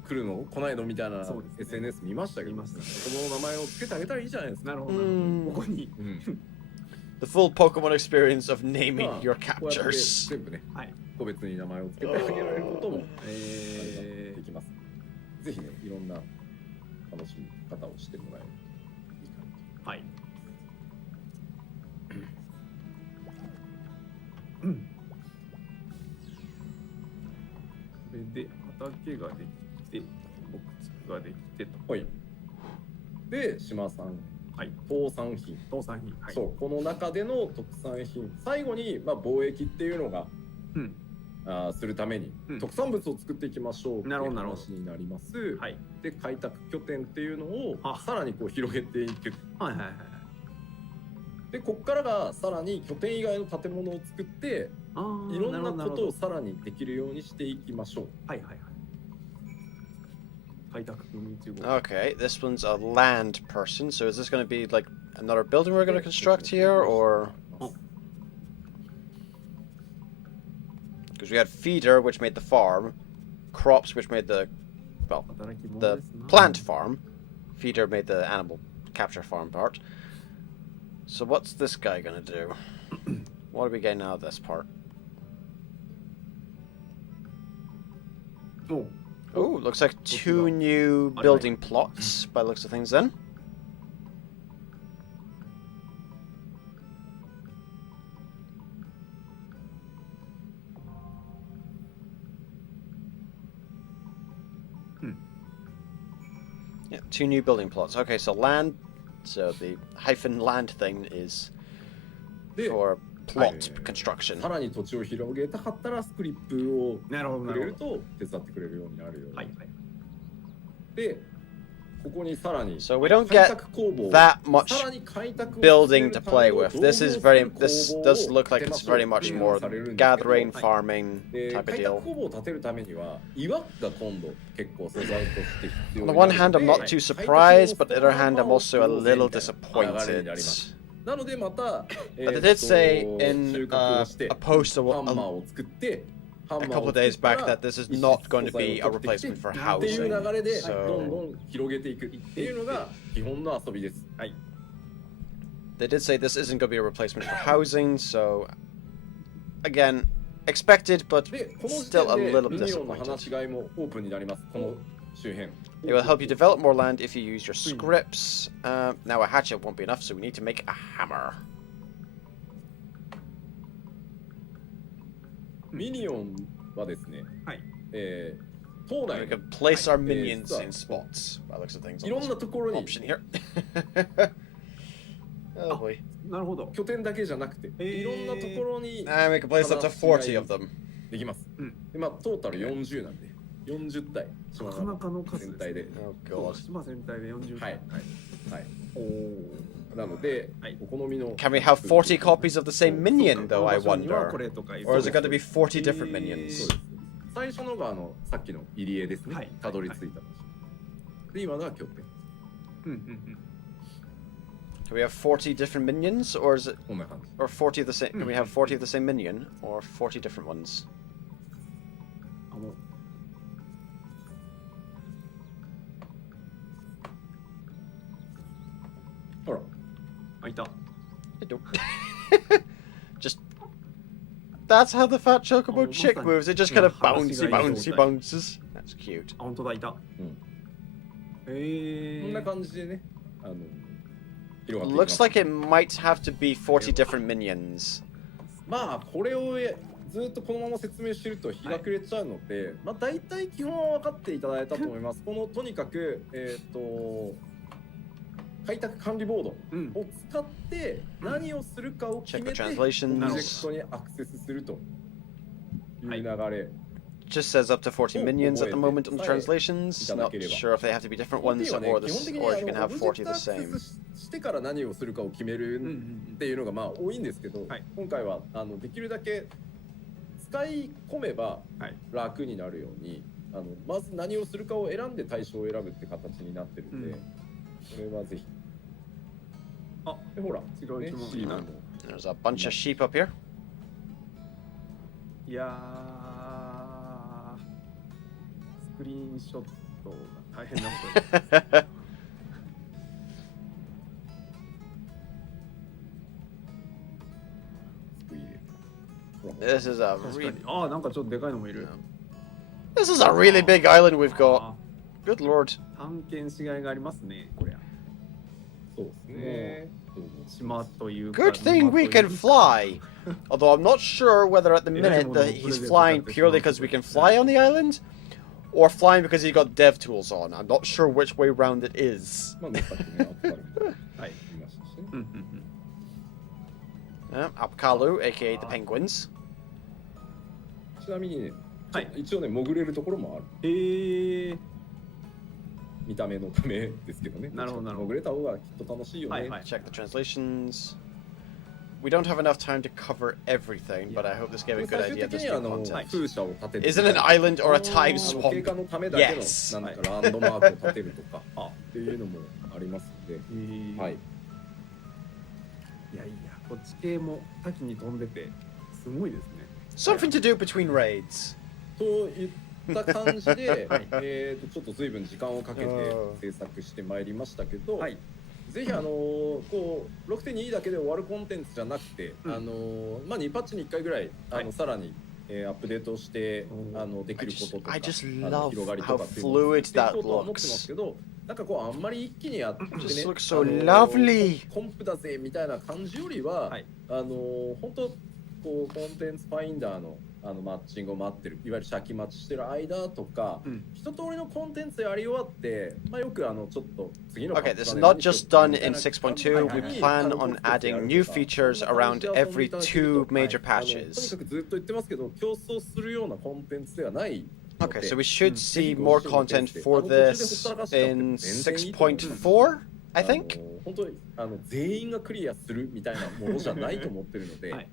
来るの来ないのみたいなそうですね SNS 見ましたけど、見ましたねこの名前を付けてあげたらいいじゃないですか。なるほどなるほうんど。ここに。うん、 The full Pokemon experience of naming まあ your こうやって captures. 全部ね、はい。個別に名前を付けてあげられることもでえきます。ぜひね、いろんな楽しみ方をしてもらえるといいかなと。ー、はい。それで畑ができて、牧畜ができてと。はい。で、島さんはい。特産品、倒産品。はい。そうこの中での特産品、最後に、まあ、貿易っていうのが、うん。するために、うん特産物を作っていきましょうっていうなるほどなるほど話になります。はい。で開拓拠点っていうのをあさらにこう広げていく。はいはいはい。でこっからがさらに拠点以外の建物を作ってああ。いろんなことをるほどさらにできるようにしていきましょう。はいはいはい。開拓組1号。 Okay, this one's a land person. So is this going to be like another building we're going to construct here, or because we had feeder, which made the farm, crops, which made the the plant farm, feeder made the animal capture farm part. So what's this guy going to do? What are we getting out of this part? Oh. Oh, looks like 2 new building plots by the looks of things then. Yeah, 2 new building plots. Okay, so land, so the hyphen land thing is で for plot construction. さらに土地を広げたかったらスクリップをなるほどなくれるるほど。と手伝ってくれるようになるように、はいはい。でここにさらに So we don't 開 get 拓工房 that much さらに開拓を building 進 to めるため play の with. 道具を This 作 is る very. 工 This 房を does look 建 like てま it's しょう very much っていう more のがされるんですけど、 gathering, はい farming で type of 開 deal. 拓工房を建てるためには岩が今度結構素材として必要 On the に one なる hand, の I'm で not too surprised, but on the other hand, I'm also a little 流れに disappointed. なりますなのでまた But they did say 収 in 穫をして a post ハンマー a を作ってハンマー couple を of days 作った back ら that this is not going to be a replacement for っていう housing. 流れで So どんどん広げていくっていうのが基本の遊びです。はい they did say this isn't going to be a replacement for housing. So again, expected, but でこの時 still a 点で little ミニオンの disappointed. 話し飼いもオープンになります。この周辺。 It will help you develop more land if you use your scripts. Now a hatchet won't be enough, so we need to make a hammer. ミニオンはですね、はい。島 We 内 can place our はい minions 実は in spots. By the looks of things, いろ on んな this ところに option here. Oh boy. なるほど。拠点だけじゃなくて、いろんなところに And we can place up to 40 of them. できます。うんでまあトータル40なんで40体島なかなかの数全体で。 Oh そう god. 島全体で40。はいはい。おお。なので、はいお好みの Can we have 40 copies of the same minion, though, I これ wonder? とか Or is it going to be 40 different そう minions? です最初のがさっきの入り江ですね、はいたどり着いた場所、で今のは拠点うんうん。 Can we have 40 different minions, or is it, こんな感じ or 40 of the same? Can we have 40 of the same minion, or 40 different ones? あの。ほらあ、いた。 I don't. Just. That's how the fat chocobo Oh, chick mustang. moves. It just kind of Yeah, bouncy, bouncy, bouncy, bounces. That's cute. あ、本当だ、いた。うんこんなええ。感じでね広がっていきま Looks す like it might have to be 40 different minions. まあこれをずっとこのまま説明してると日が暮れちゃうので、まあ大体基本は分かっていただいたと思いますこのとにかく開拓管理ボードうん。を使って何をするかを決 Check め the てプロ translations. ジェクトにアクセスするという流れ、 Just says up to 40 Oh, minions at the boy, moment on the sorry. translations. Not sure if they have to be different こ ones はね or 基本的 this, に or if you can オ have ブジェ 40 クトア the クセ same. スしてから何をするかを決めるうんうんっていうのがまあ多いんですけど、はい今回はできるだけ使い込めばはい楽になるようにまず何をするかを選んで対象を選ぶって形になってるんで、うんこれはぜひあでほら違う生き物シーマも There's a bunch of sheep up here. いやー、スクリーンショットが大変なことに。 This is a 確か re- に。ああ、なんかちょっとでかいのもいる。 this is a really big island we've got. あ Good lord. ー探検しがいがありますね、こりゃ。そうですね島というか。 Good thing we can fly. Although I'm not sure whether at the minute that he's flying purely because we can fly on the island, or flying because he's got dev tools on. I'm not sure which way round it is. まあね、さっきね、アッパルはい。見ましたしね。うんうんうん。 Apkalu, aka the penguins. ちなみにね、はい一応ね、潜れるところもある。見た目のためですけどね。なるほどなるほど潜れた方がきっと楽しいよね。はいはい。 Check the translations. We don't have enough time to cover everything, but I hope this gave a good 最終 idea of 的 the に stream 風 content. 車を立てて。 Is it an island or a time 経 swamp? 過のためだけの Yes. なんかランドマークを立てるとかっていうのもありますので、はい。いやいや、こっち系も多岐に飛んでてすごいですね。 Something to do between raids. といった感じで、ちょっと随分時間をかけて制作してまいりましたけど、はい。ぜひこう 6.2 だけで終わるコンテンツじゃなくて、うんまあ2パッチに1回ぐらいはいさらにアップデートしてできることとか I just 広がり love と how かっていうのを fluid していこ that うとは思ってます looks. けど、なんかこうあんまり一気にやってね Just looks so lovely. コンプだぜみたいな感じよりは、はい本当こうコンテンツファインダーのマッチングを待ってる、いわゆる先待ちしてる間とか、うん一通りのコンテンツやり終わって、まあよくちょっと次の Okay, this is not just done in 6.2. We plan on adding new features around every 2 major とに patches. かくずっと言ってますけど、競争するようなコンテンツではないので。 Okay, so we should see more content for this in 6.4, I think. 本当に全員がクリアするみたいなものじゃないと思ってるので、はい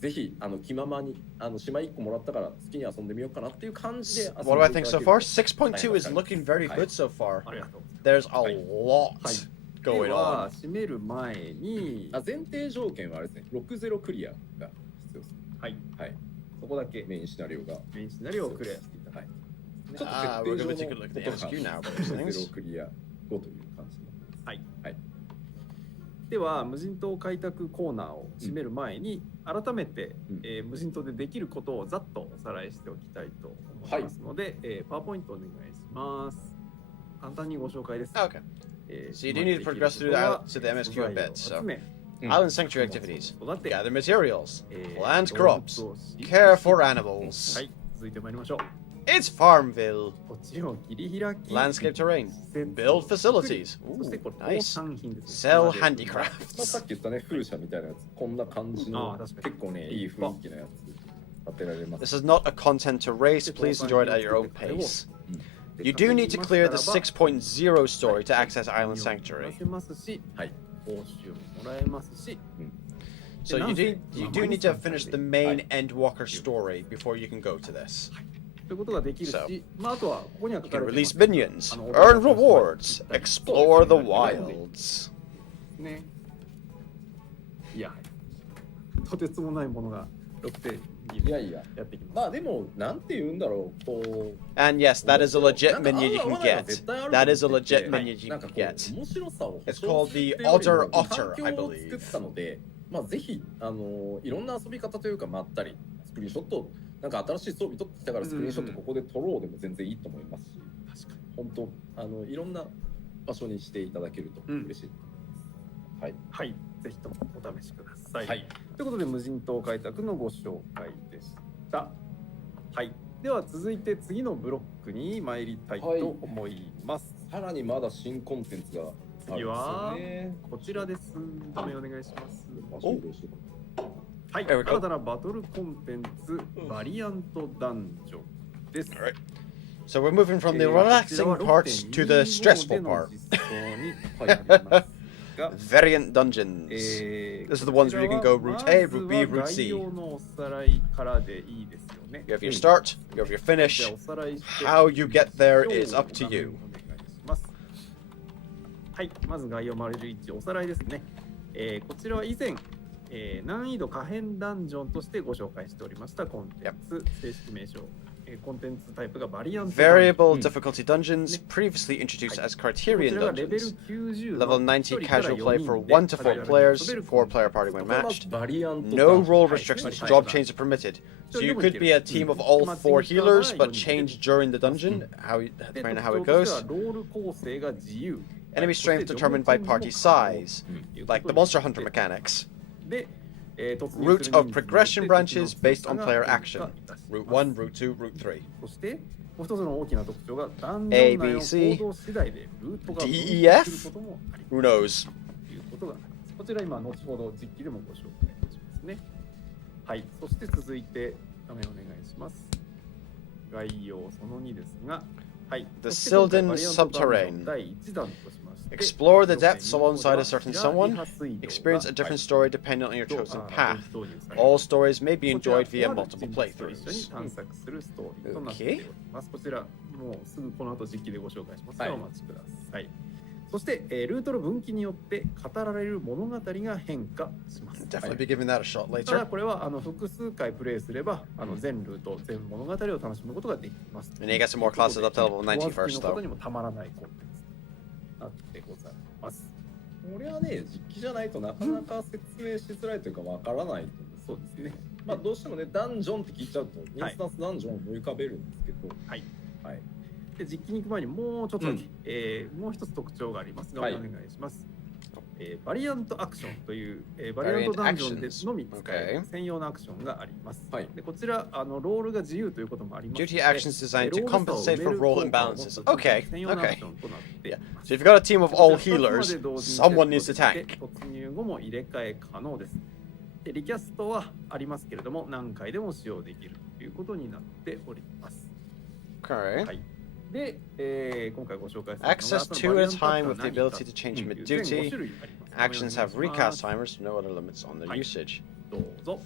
ぜひ気ままに島1個もらったから好きに遊んでみようかなっていう感じで遊んでいた What だ do け I る think と so far? 6.2 is looking very はい good so far. ありがとうございます。 There's a lot はい going では on. 締める前に、前提条件はあれですね、60クリアが必要です。はい、はい。そこだけメインシナリオがメインシナリオをクリアしていただはいい。て。ちょっと Ah, 設 we're 定 going 上 to の take a look こ at と the が MSQ now for these 60 things. クリア後という感じになってます。はい。はい。では無人島開拓コーナーを締める前に、改めて、うん無人島でできることをざっとおさらいしておきたいと思いますので、パワーポイントお願いします。簡単にご紹介です。 Okay. So you do need to progress through to the MSQ a bit. So Island Sanctuary activities. 育て Gather materials. えー Plant 動物 crops. を飼育 Care for animals. はい、続いてまいりましょう。 It's Farmville. 土地を切り開き、 Landscape terrain. 施設 Build を作り facilities. そしてこれ Nice. 農産品ですね。 Sell まあ、 handicrafts. さっき言ったね、風車みたいなやつ、こんな感じのあー確かに結構ね、いい雰囲気のやつ建てられます。 This is not a content to race. Please enjoy it at your own pace. You do need to clear the 6.0 story to access Island Sanctuary. ますし、はい。報酬ももらえますし、 So you do need to finish the main Endwalker story before you can go to this. ということができるし、 So, まああとはここには You 書か can れてま release す minions, earn rewards, explore the wilds. ね。いや、とてつもないものが6.2いやいや。やってきます。まあでも、なんて言うんだろう、こう。 And yes, that is a legit minion you なん can か合う合わないは get. 絶対あると思 That って is a て legit minion you なんか can こう get. 面白さを It's called the 保証する Otter っていうよりも Otter, I 環境を believe. 作ったので、まあぜひいろんな遊び方というかまったりスクリーンショットなんか新しい装備取ってきたからスクリーンショットここで撮ろうでも全然いいと思いますし、確かに。本当いろんな場所にしていただけると嬉しいと思います。はい。はい、ぜひともお試しください。はい。ということで無人島開拓のご紹介でした。はい。では続いて次のブロックに参りたいと思います。さらにまだ新コンテンツがあるんです次よはね。こちらです。画面お願いします。おはい。 There we go. 新たなバトルコンテンツバリアントダンジョンです。 Alright. So we're moving from the relaxing parts to the stressful part. Variant dungeons. This is the ones where you can go route A, route B, route C. You have your start, you have your finish. How you get there is up to you. はい、まず概要丸1おさらいですね。こちらは以前、難易度可変ダンジョンとしてご紹介しておりましたコンテンツ、正式名称、コンテンツタイプがバリアント Variable difficulty dungeons, previously introduced as Criterion こちらがレベル dungeons. 90 Level 90 casual play for 1 to 4 players, 4-player party when matched. バリアント No role restrictions, job changes are permitted. So you could be a team of all 4 healers, but change during the dungeon, depending on how it goes. ロール構成が自由 Enemy strength determined by party size, like the Monster Hunter mechanics. で、Route of progression branches based on player action. Route 1, Route 2, Route 3. そしてもう一つの大きな特徴がダンジョン内の ABC 行動次第でルートが分岐 DEF することもあり Who ま knows? すということがあります。こちら今後ほど実機でもご紹介いたしますね。はい、そして続いて画面お願いします。概要その2ですが、はい、 The そして今回 Sylvan バリアントダンジョン Subterrane. 第1弾としまして Explore the depths alongside a certain シラリ someone. ハ水道が Experience a different story depending on your chosen 導 path. 入され All stories may be こちら enjoyed via とある multiple 人物と一緒に playthroughs. 探索するストーリーとなっております。こちらもうすぐこの後実機でご紹介しますのでお待ちください。そして、ルートの分岐によって語られる物語が変化します。 Definitely be giving that a shot ただ later. これは複数回プレイすれば全ルート全物語を楽しむことができます。 We need to get some more classes up to level 90 first お好きの方 though. にもたまらないコンテンツとなってございます。これはね、実機じゃないとなかなか説明しづらいというかわからないと思う。そうですね。まあどうしてもね、ダンジョンって聞いちゃうと、インスタンスダンジョンを思い浮かべるんですけど、はい。はい。で実機に行く前にもうちょっとだけ、もう一つ特徴がありますが、はいお願いします。バリアントアクションという、バリアントダンジョンでのみ使える専用のアクションがあります。はいでこちらロールが自由ということもありますので Duty actions designed to ロール差を compensate 埋め for る role 効果を持 imbalances. った Okay, 専用のアク okay. ションとなってい Yeah. ます。 So if you've got a team of all こちら healers, 2つまで同時に someone needs to セット tank. で突入後も入れ替え可能です。でリキャストはありますけれども何回でも使用できるということになっております。 Okay. はい。で、今回ご紹介するのが Access その to バ a リアント time アク with ショ the ン ability to change 何か mid 全5 duty. 種類あります。 Actions have お願いします recast timers, no other limits on their Hi. usage. どうぞ。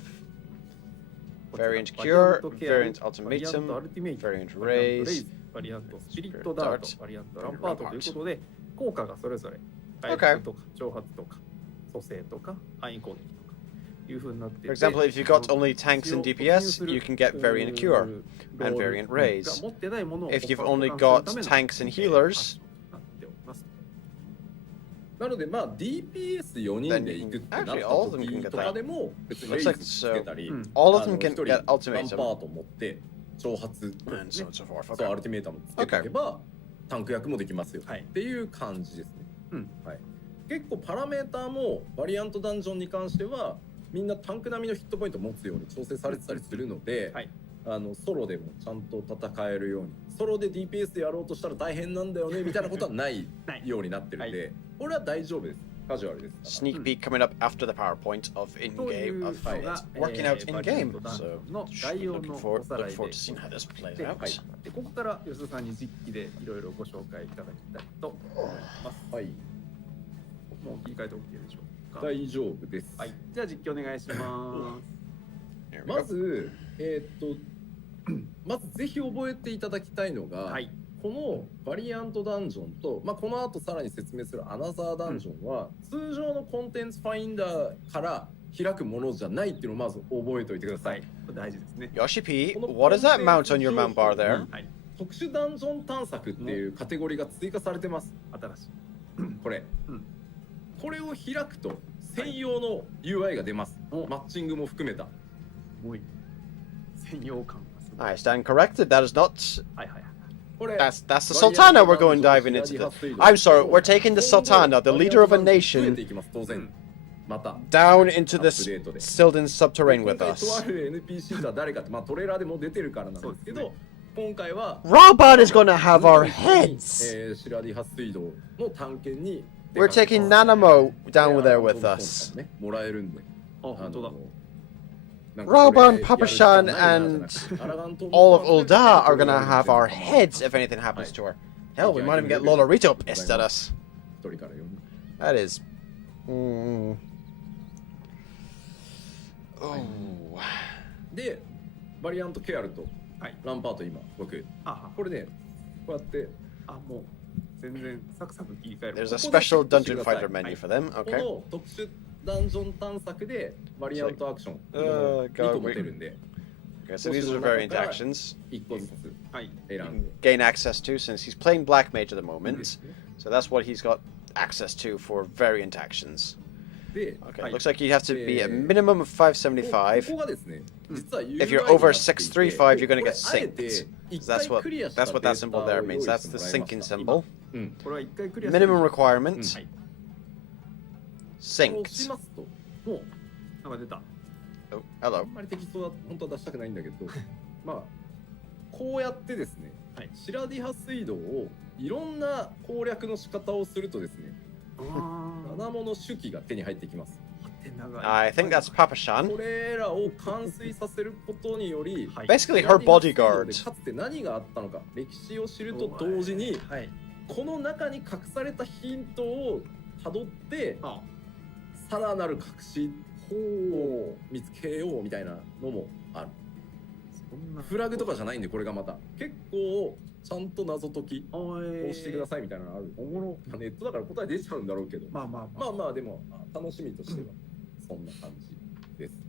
Variant バリアント Cure, ケアル Variant バリアント Ultimatum, アルティメイト Variant バリアントレイ Raise. ズバリアントスピリットダート、バリアントランパートということで、効果がそれぞれ回復とか挑発とか蘇生とか範囲攻撃とかいう風になってい For て、 example, if you've got only tanks and DPS, you can get Variant Cure and Variant Raise. If you've only got tanks and healers, なのでまあ DPS4 人で行くってなった時とかでも別にレイズつけたり、 all of them 一 can 人 get ランパ ultimatum. ート持って挑発 And so on and so forth. そうア Okay. ルティメータムつけておけばタンク役もできますよっていう感じですね。はい、結構パラメーターもバリアントダンジョンに関してはみんなタンク並みのヒットポイントを持つように調整されてたりするので、はい、ソロでもちゃんと戦えるように、ソロで DPS でやろうとしたら大変なんだよねみたいなことはないようになってるんで、これは大丈夫です。カジュアルです。 Sneak peek coming up after the PowerPoint of in-game of it working out in game. So looking forward to seeing how this plays out. でここから吉田さんに実機でいろいろご紹介いただきたいと思います。はい。もう切り替えて OK でしょうか。大丈夫です。はい。じゃあ実機お願いします。まずまずぜひ覚えていただきたいのが、はい、このバリアントダンジョンと、まあ、この後さらに説明するアナザーダンジョンは、通常のコンテンツファインダーから開くものじゃないっていうのをまず覚えておいてください。これ大事ですね。yoshi-p, what does that mount on your mount bar there? はい、特殊ダンジョン探索っていうカテゴリーが追加されてます。新しい。これ、これを開くと専用の UI が出ます。マッチングも含めた。もう専用感がすごい。I stand corrected. That is not. はいはいはい。That's the Sultana we're going diving into. I'm sorry, we're taking the Sultana, the leader of a nation, down into this Sylvan subterrane with us. とある NPC が誰かってまあトレーラーでも出てるからなんですけど、今回は Robot is gonna have our heads. シラディハ水道の探検に We're taking Nanamo down there with us. もらえるんで。あ、本当だ。Roban, Papashan, and all of Ulda are gonna have our heads if anything happens to her. Hell, we might even get Lolorito pissed at us. That is. Oh. で、バリアントケアルとランパート今僕これねこうやってもう全然サクサク切り替える。 There's a special dungeon fighter menu for them. こ Okay. の特殊ダンジョン探索でバリアントアクション2個持てるんで Okay, so these are variant actions. 1個ずつ選んで Gain access to since he's playing Black Mage at the moment. So that's what he's got access to for variant actions. Okay, looks like you have to be a minimum of 575. ここがですね、実は If you're over 635, you're going to get synced. So that's what that symbol there means. That's the syncing symbol. これは一回クリア Minimum requirement. 押し Synced. ますともうなんか出た。Oh, あ hello. んまり適当は本当は出したくないんだけどまあこうやってですね、はい、シラディハ水道をいろんな攻略の仕方をするとですね、七物手記が手に入ってきます。 I think that's Papa-shan. これらを完遂させることにより、Basically her bodyguard. かつて何があったのか歴史を知ると同時に、はい、この中に隠されたヒントをたどってさらなる隠しを見つけようみたいなのもある。フラグとかじゃないんで、これがまた結構ちゃんと謎解きをしてくださいみたいなのある。おもろ。ネットだから答え出ちゃうんだろうけど、まあでも楽しみとしてはそんな感じです。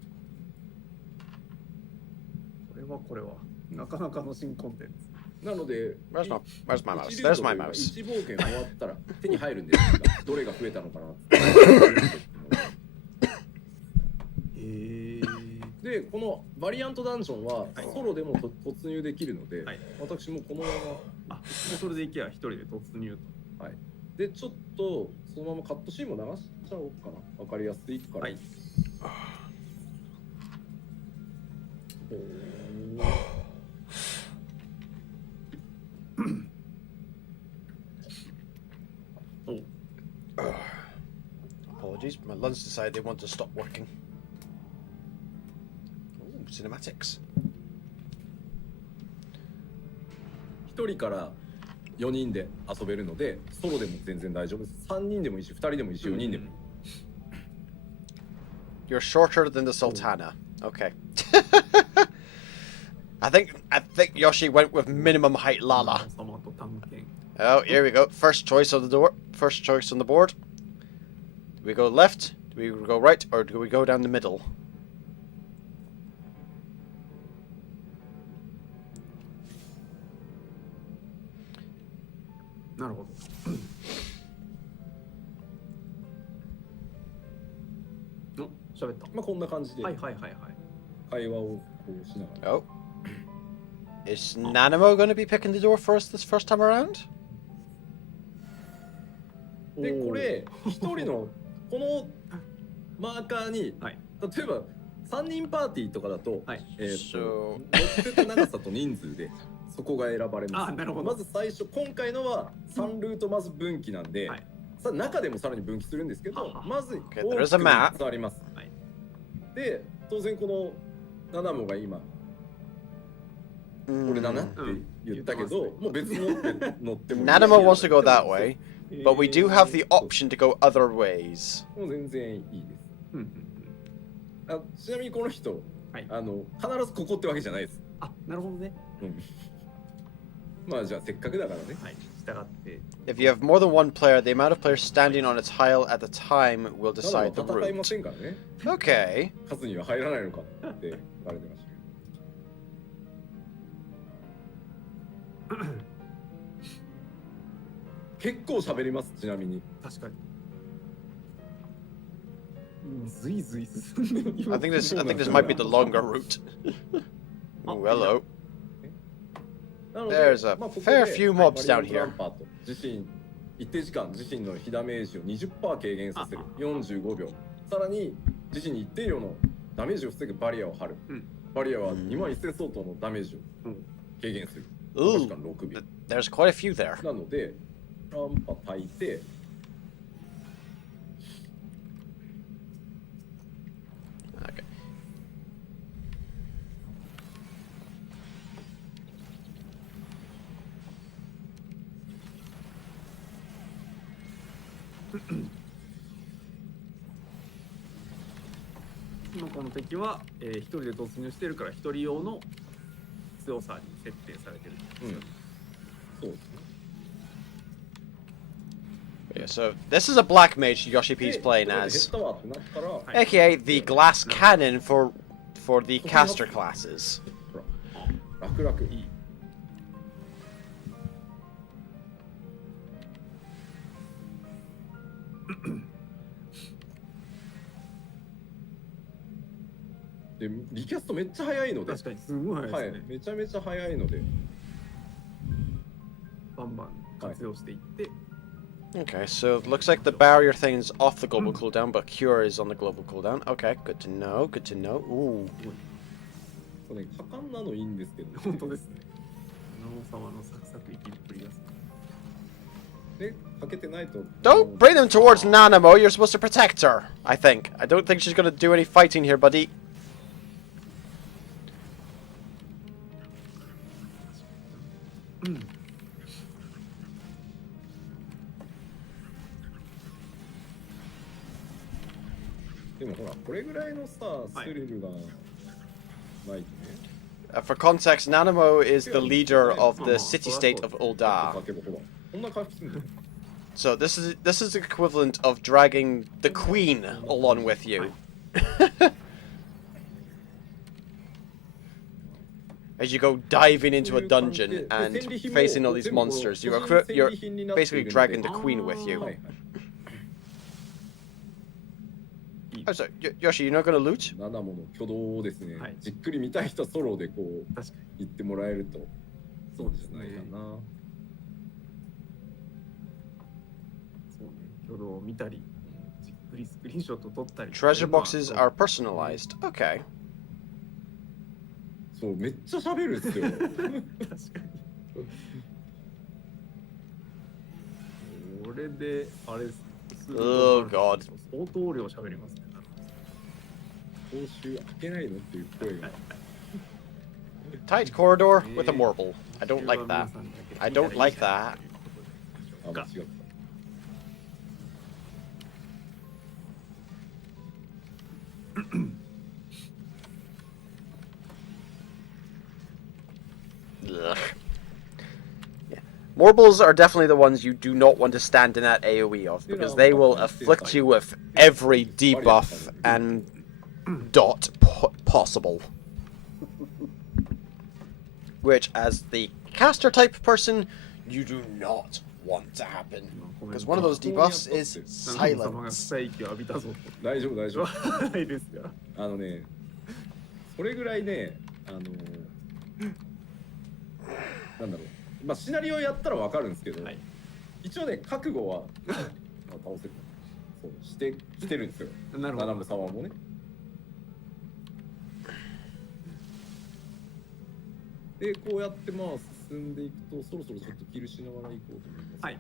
これはなかなかの新コンテンツなので、Where's my mouse? There's my mouse. 一冒険終わったら手に入るんですが、どれが増えたのかなで、このバリアントダンジョンはソロでも突入できるので、私もこのままそれでいけば一人で突入と。はい。で、ちょっとそのままカットシーンも流しちゃおうかな。わかりやすいから。はい。Apologies, my lungs decide they want to stop working. Oh, cinematics. 1人から4人で遊べるので、ソロでも全然大丈夫です。3人でもいいし、2人でもいいし、4人でもいい。You're shorter than the Sultana. Okay. I think Yoshi went with minimum height Lala. Oh, here we go. First choice on the door. First choice on the board. Do we go left? Do we go right? Or do we go down the middle? Oh, 喋った。まあこんな感じで会話をこうしながら。Oh. Is Nanamo going to be picking the door for us this first time around? で、これ一人のこのマーカーに、例えば3人パーティーとかだと、乗ってた長さと人数でそこが選ばれます。まず最初、今回のは3ルートまず分岐なんで、さ中でもさらに分岐するんですけど、まず大きく3つあります。で、当然このナナモが今これだなって言ったけど、もう別の乗ってもいい。Nanamo wants to go that way, but we do have the option to go other ways. もう全然いいです。ちなみにこの人、必ずここってわけじゃないです。あ、なるほどね。まあじゃあせっかくだからね。従って。If you have more than one player, the amount of players standing on a tile at a time will decide the 戦いま route. せんからね。Okay. 数には入らないのかって言われてました。結構喋ります。ちなみに。確かに。ずいずい進んでる。I think this might be the longer route. Oh, hello. There's a fair few mobs down here. 自身一定時間自身の被ダメージを 20% 軽減させる。45秒。さらに自身に一定量のダメージを防ぐバリアを張る。バリアは21000相当のダメージを軽減する。Ooh, 確か6秒。 there's quite a few there. なのでランパ焚いて。Okay. 今この敵は一人で突入してるから一人用の強さに設定されてる。そうですね。Yeah, so this is a black mage Yoshi-P's playing as, aka the glass cannon for the caster classes. 楽々いい。でリキャストめっちゃ早いので、確かにすごい早いですね。めちゃめちゃ早いので、バンバン活用していって。Okay, so it looks like the barrier thing is off the global cooldown, but cure is on the global cooldown. Okay, good to know, good to know. Ooh. そうね、果敢なのいいんですけど、本当ですね。ナオ様のサクサク生きっぷりが。で、かけてないと。 Don't bring them towards Nanamo, you're supposed to protect her, I think. I don't think she's gonna do any fighting here, buddy. でもほら、これぐらいのさ、スリルがないとね。For context, Nanamo is the leader of the city-state of か Ul'dah. けばほら、こんな回復するの。 So this is the equivalent of dragging the queen along with you. As you go diving into a dungeon and facing all these monsters, you're basically dragging the queen with you. はいはい Oh, sorry, Yoshi, you're not gonna loot? 7もの挙動をですね、はいじっくり見たい人はソロでこう確かに。言ってもらえるとそうですねじゃないかな。そうね。挙動を見たり、じっくりスクリーンショット撮ったり。 Treasure boxes are personalized. Okay. そうめっちゃ喋るっすよ。確かに。これであれですね。 Oh God. 相当量喋りますね。報酬開けないのっていう声が。 Tight corridor with a marble. I don't like that. I don't like that. あ、間違った。 Ugh. Yeah. Marbles are definitely the ones you do not want to stand in that AoE of, because they will afflict you with every debuff and dot possible. Which, as the caster type person, you do not want to happen. Because one of those debuffs is 様が silence. 臭い息を浴びたぞと。大丈夫大丈夫。ないですが。あのね、それぐらいね、なんだろう、まあシナリオやったらわかるんですけど、はい一応ね覚悟はまあ倒せる、そうしてきてるんですよ。なるほどナナム様もね。でこうやってまあ進んでいくと、そろそろちょっとキルしながら行こうと思いますけど。はい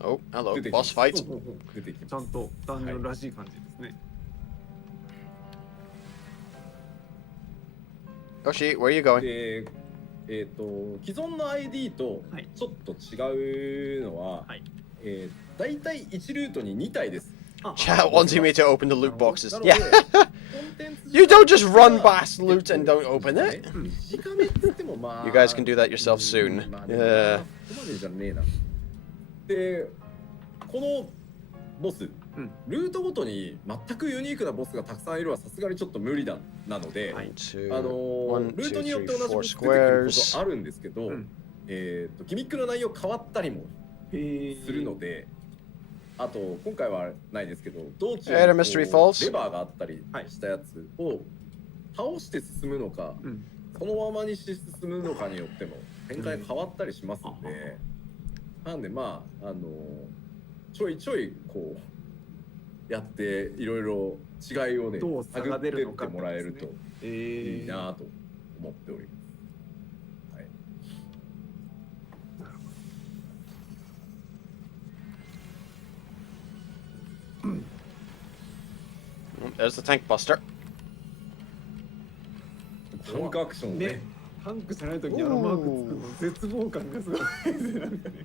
Oh, hello, 出てき boss ます fight. 出てきます。ちゃんとダンジョンらしい感じですね。 Yoshi, where are you going? で、既存の ID とはいちょっと違うのは、はいだいたい1ルートに2体です。 Chat wanting me to open the loot boxes. なので Yeah. コンテンツ You don't just run past loot and don't open it. 短めっつってもまあ You guys can do that yourself soon. まあでも Yeah. ここまでじゃねえな。で、このボス、ルートごとに全くユニークなボスがたくさんいるはさすがにちょっと無理だなので、 Two, ル one, ート two, によって three, 同じボ four ス出てくるこ squares. とあるんですけど、ギミックの内容変わったりもするので、あと今回はないですけど、道中 Add a に mystery こう falls. レバーがあったりしたやつを倒して進むのか、そのままにして進むのかによっても展開変わったりしますので、なんでまあちょいちょいこうやっていろいろ違いをねどう差探ってっが出るのかてもらえるといいいなと思っております。はい。 There's the tank buster. タンクアクションね。ね、タンクじゃない時にあのマークつくの絶望感がすごいですね。なんかね。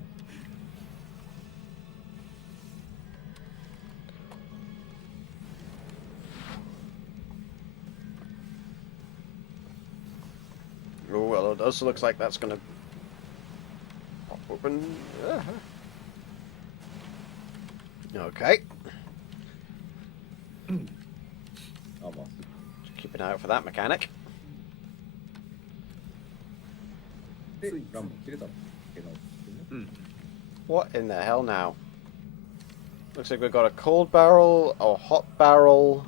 Oh, well, it does looks like that's gonna pop open. Okay. あ、まあ Just keep an eye out for that mechanic. でランボ切れたの切れ直してね。 What in the hell now? Looks like we've got a cold barrel, a hot barrel.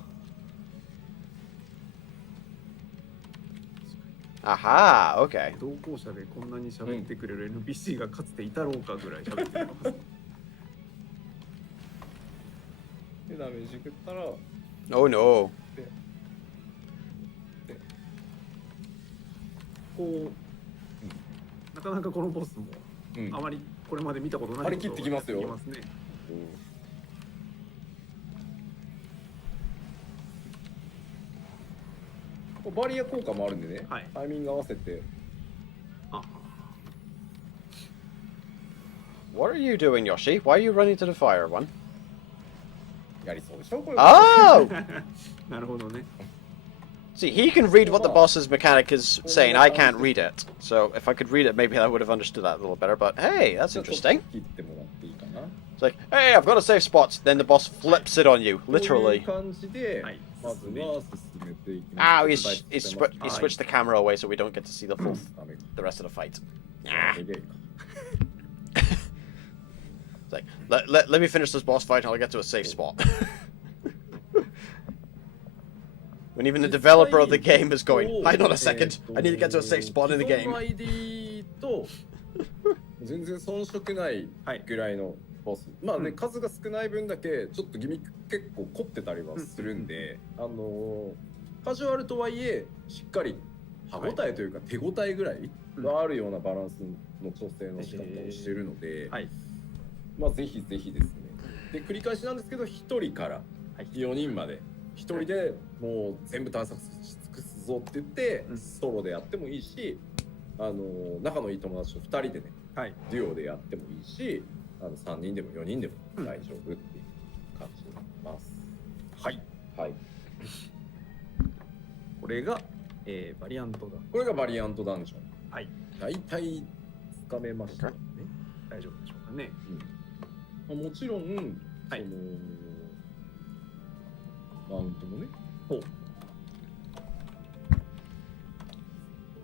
Aha, okay. 同行者でこんなに喋ってくれる NPC がかつていたろうかぐらい喋ってます。でダメージ食ったら Oh no. こうなかなかこのボスもあまりこれまで見たことない張り切ってきますよ。ね。バリア効果もあるんでね、はい、タイミング合わせて。あ、What are you doing, Yoshi? Why are you running to the fire one? やりそうでしょこれ。Oh! なるほどね。See, he can read what the boss's mechanic is saying. I can't read it. So if I could read it, maybe I would have understood that a little better. But hey, that's interesting. 切ってもらっていいかな。 It's like, hey, I've got a safe spot. Then the boss flips it on you, こういう literally. 感じで、はい、まずは進めていきま Ow, す。 he switched the camera away so we don't get to see the full, the rest of the fight. Ah. It's like, let me finish this boss fight and I'll get to a safe spot. When even the developer of the game is going, hang on a second, I need to get to a safe spot in the game. 既存の ID と全然遜色ないぐらいのボス、まあね、数が少ない分だけちょっとギミック結構凝ってたりはするんで、カジュアルとはいえしっかり歯応えというか手応えぐらいがあるようなバランスの調整の仕方をしてるので、まあぜひぜひですね。で繰り返しなんですけど、1人から4人まで1人でもう全部探索し尽くすぞって言ってソロでやってもいいし、仲のいい友達と2人でね、デュオでやってもいいし、3人でも4人でも大丈夫っていう感じになります。はい。はい。これが、バリアントだ。これがバリアントダンジョン。はい。大体つかめましたね。大丈夫でしょうかね。もちろん、はい、マウントもね、報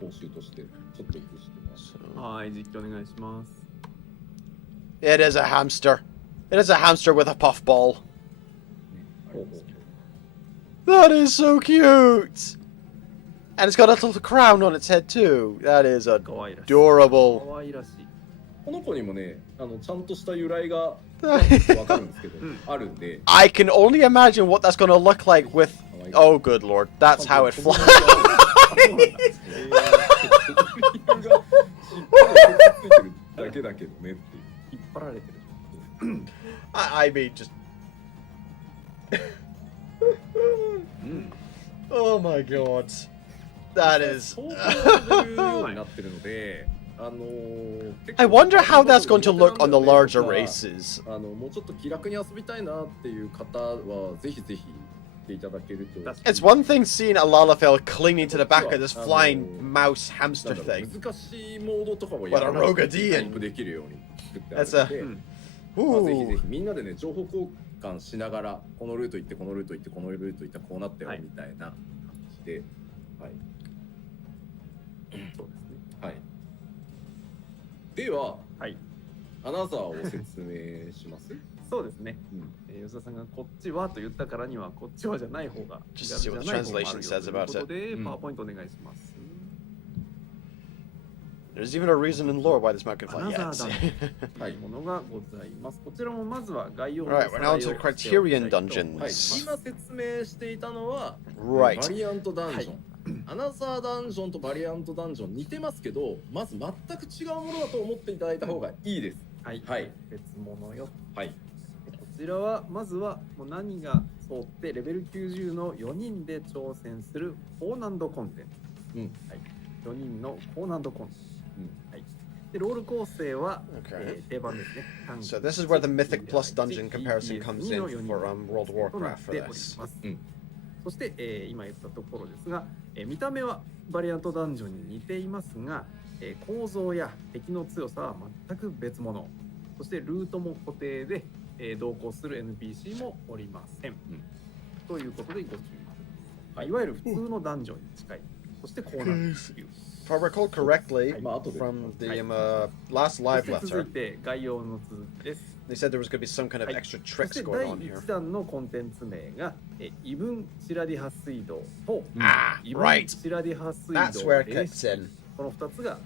酬としてちょっと工夫してます。はい、実況お願いします。It is a hamster. It is a hamster with a puffball. That is so cute. And it's got a little crown on its head too. That is adorable. 可愛らしい。この子にもね、ちゃんとした由来がわかるんですけど、あるんで。I can only imagine what that's going to look like with. Oh, good lord! That's how it flies. I mean, just. Oh my god. That is. I wonder how that's going to look on the larger races. もうちょっと気楽に遊びたいなっていう方はぜひぜひ来ていただけると。It's one thing seeing a Lalafell clinging to the back of this flying mouse hamster thing. 難しいモードとかもやらなくてタイプできるように作ってあるので、ぜひぜひみんなでね情報交換しながらこのルート行ってこのルート行ってこのルート行ったらこうなったよみたいな感じで、はい。そうですね。はい。では、アナザーを説明します。そうですね。吉田さんがこっちはと言ったからにはこっちはじゃない方がじゃない方があるよということでパワーポイントお願いします。There's even a reason in lore why this map can fly. Yes. はい、ものがございます。こちらもまずは概要を。Right, we're now to the Criterion dungeons. 今説明していたのは、バリアントダンジョン。アナザーダンジョンとバリアントダンジョン似てますけど、まず全く違うものだと思っていただいた方がいいです。はい、別物よ。はい。こちらはまずはもう何が通ってレベル90の4人で挑戦する高難度コンテンツ。はい。4人の高難度コンテンツ。はい。でロール構成は、定番ですね。So this is where the Mythic Plus dungeon comparison comes in for World of Warcraft for this. そして、今言ったところですが、見た目はバリアントダンジョンに似ていますが、構造や敵の強さは全く別物。そしてルートも固定で、同行する NPC もおりません。ということでご注意ください。いわゆる普通のダンジョンに近い。そして高難度という If I recall correctly, Right. from the last live そして続い letter, て概要の続きです。 they said there was going to be some kind of はい extra そし tricks て going 第 on here. 1弾のコンテンツ名が異分シラディハ水道と Ah, 異分 right. シラディハ水 That's 道 where it 霊 kicks 式 in. この2つが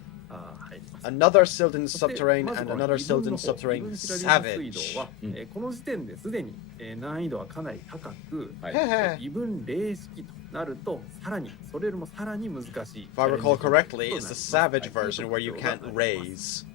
入ります。 Another Sildon そして subterrane まず and この another 異分 Sildon の方異 subterrane 分シラディハ水道 savage. は、この時点ですでに、難易度はかなり高く、はい。異分霊式となるとさらにそれよりもさらに難しい。 If I recall correctly, it's the savage version where you can't raise.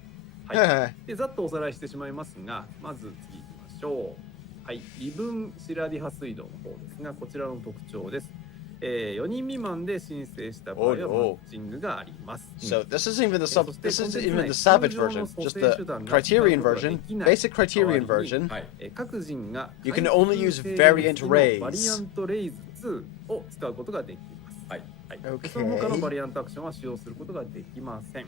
はい、でざっとおさらいしてしまいますが、まず次行きましょう。はい、異分シラディハ水道の方ですが、こちらの特徴です。4人未満で申請した場合はマッチングがあります。 So this isn't even this isn't even the savage version, just the criterion version, basic criterion version. はい。各人が You can only use variant バリア raise. ントレイズ2を使うことができます。はい。はい、 Okay. その他のバリアントアクションは使用することができません。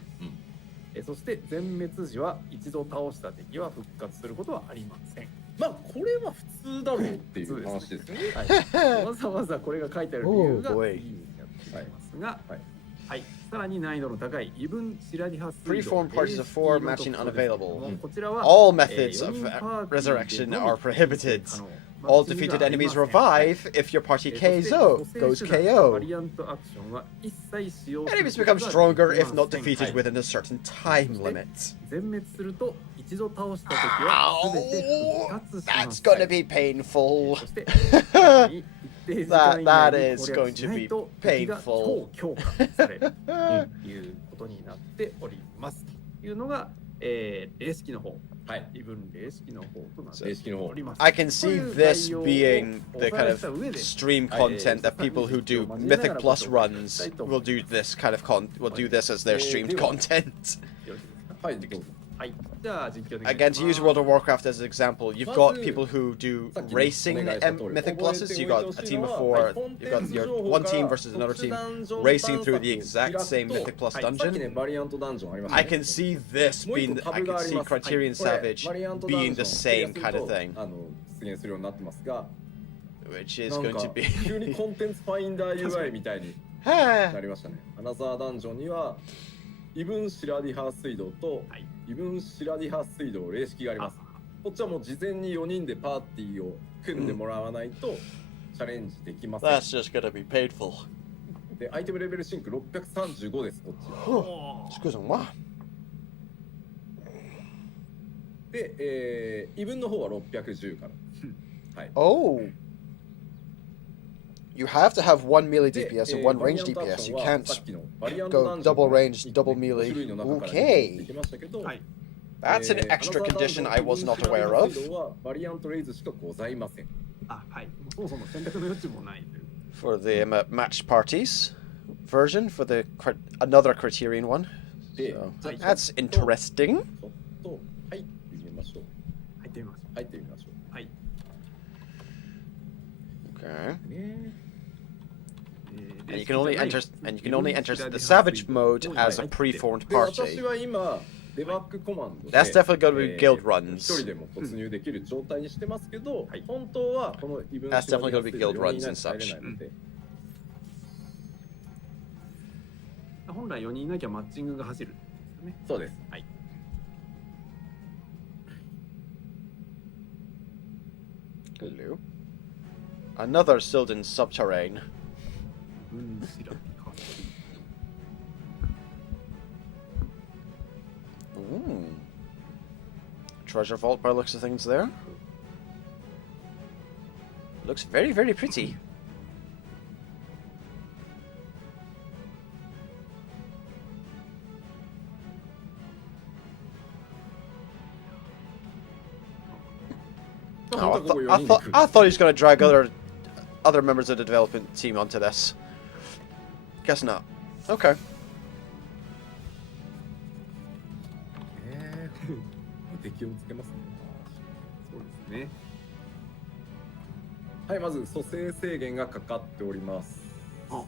そして全滅時は一度倒した敵は復活することはありません。まあこれは普通だろうっていう話ですよね。はい、わざわざこれが書いてある理由が Oh, boy. 次にやってきますが、はいはい、さらに難易度の高い異分シラディハ水道 Preformed parties of four matching の特徴ですけども unavailable. こちらは All methods of 4人パーティー resurrection での are み prohibited. 可能 All マッチング defeated があり enemies ません。 revive if your party そして KO 蘇生 goes 手段 KO. バリアントアクションは一切使用する Enemies ことが become stronger でき if ま not せん。 defeated はい within a certain time limit. 全滅すると一度倒した敵は全て Ow! 復活しま That's す。 gonna be painful. そしてさらに一定時間以 That 内に is 攻 going 略し to ない be と敵が painful. 超強化されるということになっておりますというのが、霊式の方、はい。異分霊式の方となって霊式の方おります。 I can see this being the kind of おさらいした上で stream content that people who do Mythic Plus runs will do this kind of will do this as their streamed content. よろしいですか。はい。どうぞ。はい。じゃあ実況で Again, to use World of Warcraft as an example, you've got people who do racing Mythic Pluses. You've got a team of four. You've got your one team versus another team racing through the exact same Mythic Plus さっきね dungeon. バリアントダンジョンありました I ね。 can see this being. I can see Criterion Savage バリアントダン being ジョン the same kind of クリ thing, アすると出現するようになってますが、 which is なん going か to be. 急にコンテンツファインダー UI みたいに Ha! なりましたね。アナザーダンジョンには異分シラディハ水道とはい異分シラディハ水道霊式があります。こっちはもう事前に4人でパーティーを組んでもらわないとチャレンジできません。 That's just gonna be painful. で、アイテムレベルシンク635です、こっち。 Excuse me. で、異分の方は610から。はい。 Oh. You have to have one melee で DPS and one バリ range アントアク DPS. シ You ョンは can't さっきのバリアントダ go ンジョン double から range, double 種類の melee. 中から出て Okay. きましたけど、はい。 That's an extra condition I was not aware of. はバリアントレイズしかございません。あ、はい。そもそも選択の余地もないという。 For the matched parties version, for the another Criterion one. で So,、that's interesting. ちょっと入ってみましょう。入ってみましょ入ってみましょう。はい。 Okay. う。ね。 And you can only enter the Savage mode as a preformed で、私 party. は今デバッグコマンドで That's definitely going to be guild runs. 一人でも突入できる状態にしてますけど、本当はこのイベント That's definitely gonna be guild runs and such. 入れないので、本来4人いなきゃマッチングが走るんですよね。そうです。はい。 Hello. Another Sildon subterrane. うん、知らんか。 Ooh. Treasure vault by the looks of things there. Looks very, very pretty. Oh, I thought he was going to drag other members of the development team onto this. Guess not. Okay. 敵をつけますね。そうですね。はい、まず蘇生制限がかかっております。あ、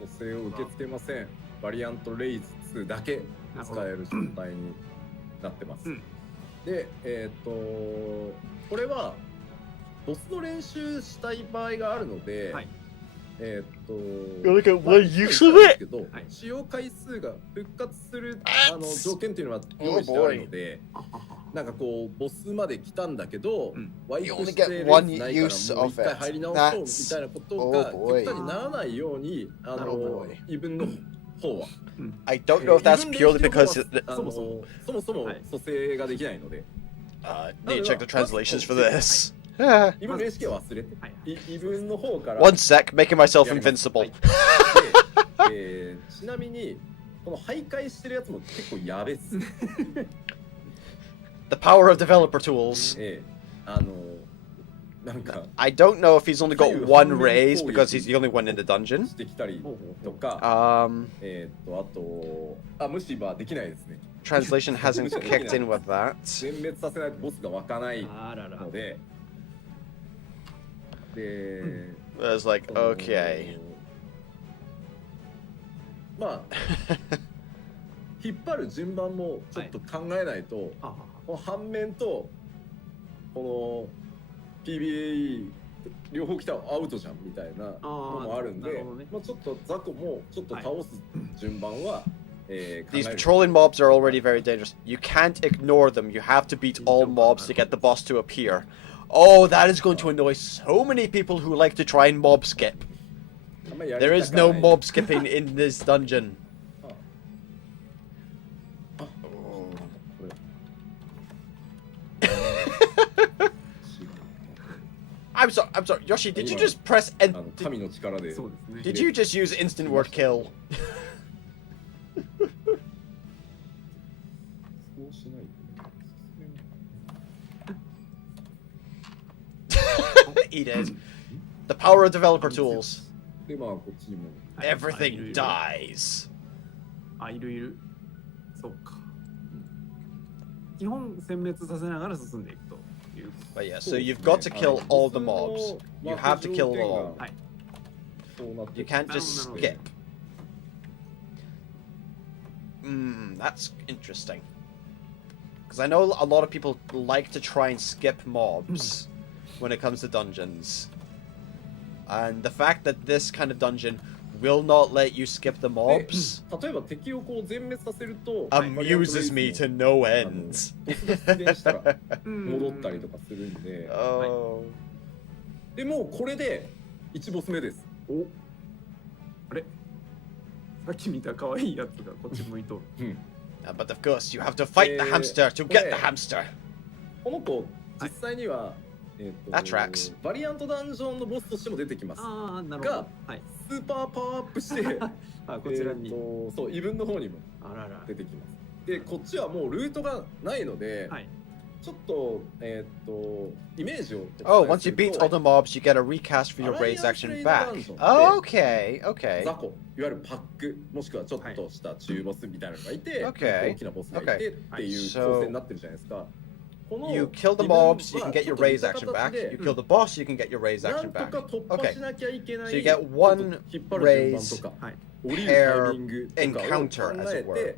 蘇生を受け付けません。バリアントレイズ2だけ使える状態になってます。うん、で、これはボスの練習したい場合があるので、はい、Look at one use of it! 使用回数が復活する条件っていうのは用意してあるので、なんかこうボスまで来たんだけど、ワイプしてレースないからもう一回入り直そうみたいなことが極端にならないように異文の方は。I don't know if that's purely because そもそも蘇生ができないので。need to check the translations for this. 異文霊式は忘れて。異文の方から。One sec, making myself invincible. ちなみにこの徘徊してるやつも結構やべっす。The power of developer tools. なんか I don't know if he's only got one raise because he's the only one in the dungeon. してきたりとか、あと虫歯できないですね。Translation hasn't kicked in with that. 全滅させないとボスが湧かないので、で、I was like, okay. まあ引っ張る順番もちょっと考えないと、この反面とこの PBA 両方来たらアウトじゃんみたいなのもあるんで、まあちょっと雑魚もちょっと倒す順番は。These patrolling mobs are already very dangerous. You can't ignore them. You have to beat all mobs to get the boss to appear. Oh, that is going to annoy so many people who like to try and mob skip. There is no mob skipping in this dungeon. I'm sorry, Yoshi, did you just press and did you just use instant word kill? He did. The power of developer tools. Everything dies. いる。そうか。基本殲滅させながら進んでいくという。But yeah, so you've got to kill all the mobs. You have to kill them all. You can't just skip. That's interesting. Because I know a lot of people like to try and skip mobs when it comes to dungeons. And the fact that this kind of dungeon will not let you skip the mobs amuses me to no end. Oh. でもこれで1ボス目です。お、あれ？さっき見た可愛いやつがこっち向いとる。But of course, you have to fight the hamster to get the hamster. この子実際には、That tracks. バリアントダンジョンのボスとしても出てきます。ああ、なるほど。が、スーパーパワーアップしてこちらに、そう異文の方にも出てきます。で、こっちはもうルートがないので、ちょっとイメージを。Oh, once you beat all the mobs, you get a recast for your raise action back. Okay, okay. 雑魚、いわゆるパックもしくはちょっとした中ボスみたいなのがいて、大きなボスがいてっていう構成になってるじゃないですか。You kill the mobs, you can get your raise action back. You kill the boss, you can get your raise action back. Okay. So you get one raise per encounter, as it were.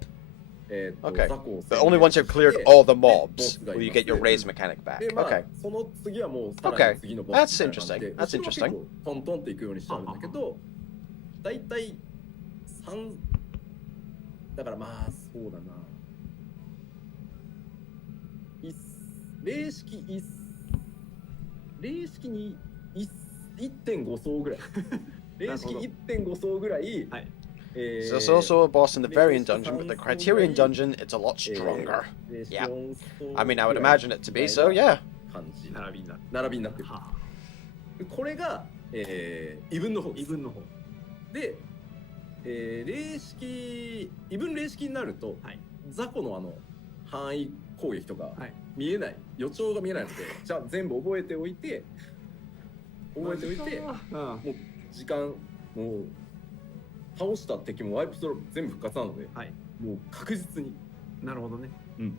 Okay. But only once you've cleared all the mobs will you get your raise mechanic back. Okay. Okay. That's interesting. That's interesting. トントンっていくようにしてあるんだけど、だいたい3だからまあそうだな。霊式に 1.5 層ぐらい霊式 1.5 層ぐらい、So it's also a boss in the Variant dungeon, but the Criterion dungeon, it's a lot stronger. Yeah. I mean, I would imagine it to be, so yeah. 並びになってる。これが、異文の方です。で、霊式異文霊式になると、雑魚の範囲攻撃とか見えない、予兆が見えないので、じゃあ全部覚えておいてもう時間もう倒した敵もワイプストロー全部復活なので、もう確実に。なるほどね。も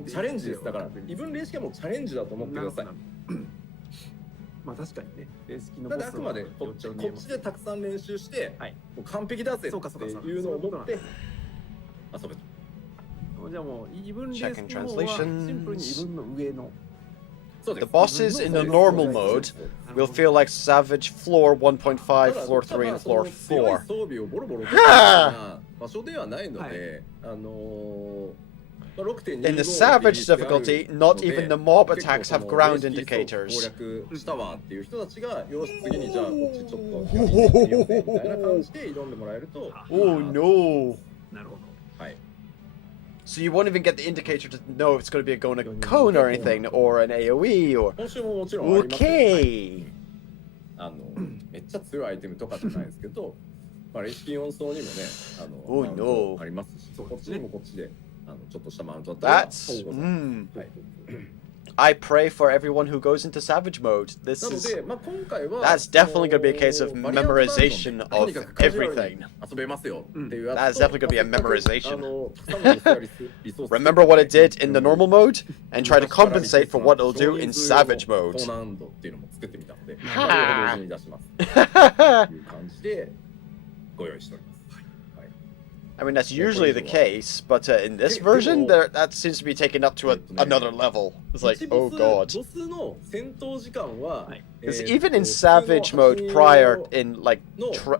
うチャレンジです。だから異文霊式はもうチャレンジだと思ってください。まあ確かにね。霊式のただあくまでこっちでたくさん練習して、もう完璧だぜっていうのを思って遊べと。じゃあもう異文レースの方はシンプルに異文の上の The bosses in the normal mode will feel like Savage Floor 1.5, Floor 3, and Floor 4. 装備をボロボロ落とすような場所ではないので、6.25 In the Savage difficulty, not even the mob attacks have ground indicators. 攻略したわっていう人たちが、よし次にじゃあこっちちょっとやってみようぜみたいな感じで挑んでもらえると。Oh no! なるほど。はい。 So you won't even get the indicator to know if it's going to be going a cone or anything, or an AoE, or... 今週ももちろんありますけど、Okay! めっちゃ強いアイテムとかじゃないですけど、まあ、レシピ4層にもね、Oh マウン no トありますし、こっちにもこっちで、ちょっとしたマウントだったり That's... はい。 I pray for everyone who goes into Savage mode. This なの is... で、まあ、今回は That's definitely going to be a case of memorization of everything. 遊べますよっていうや That's つと definitely going to be a memorization. Remember Remember what it did in the normal mode, and try to compensate for what it'll do in Savage 高 mode. 難度っていうのも作ってみたので、はあ両方同時に出しますという感じでご用意しております。 I mean, that's usually the case, but in this version, that seems to be taken up to another level. It's like, oh god. ボスの戦闘時間は、Because even in Savage mode prior, in like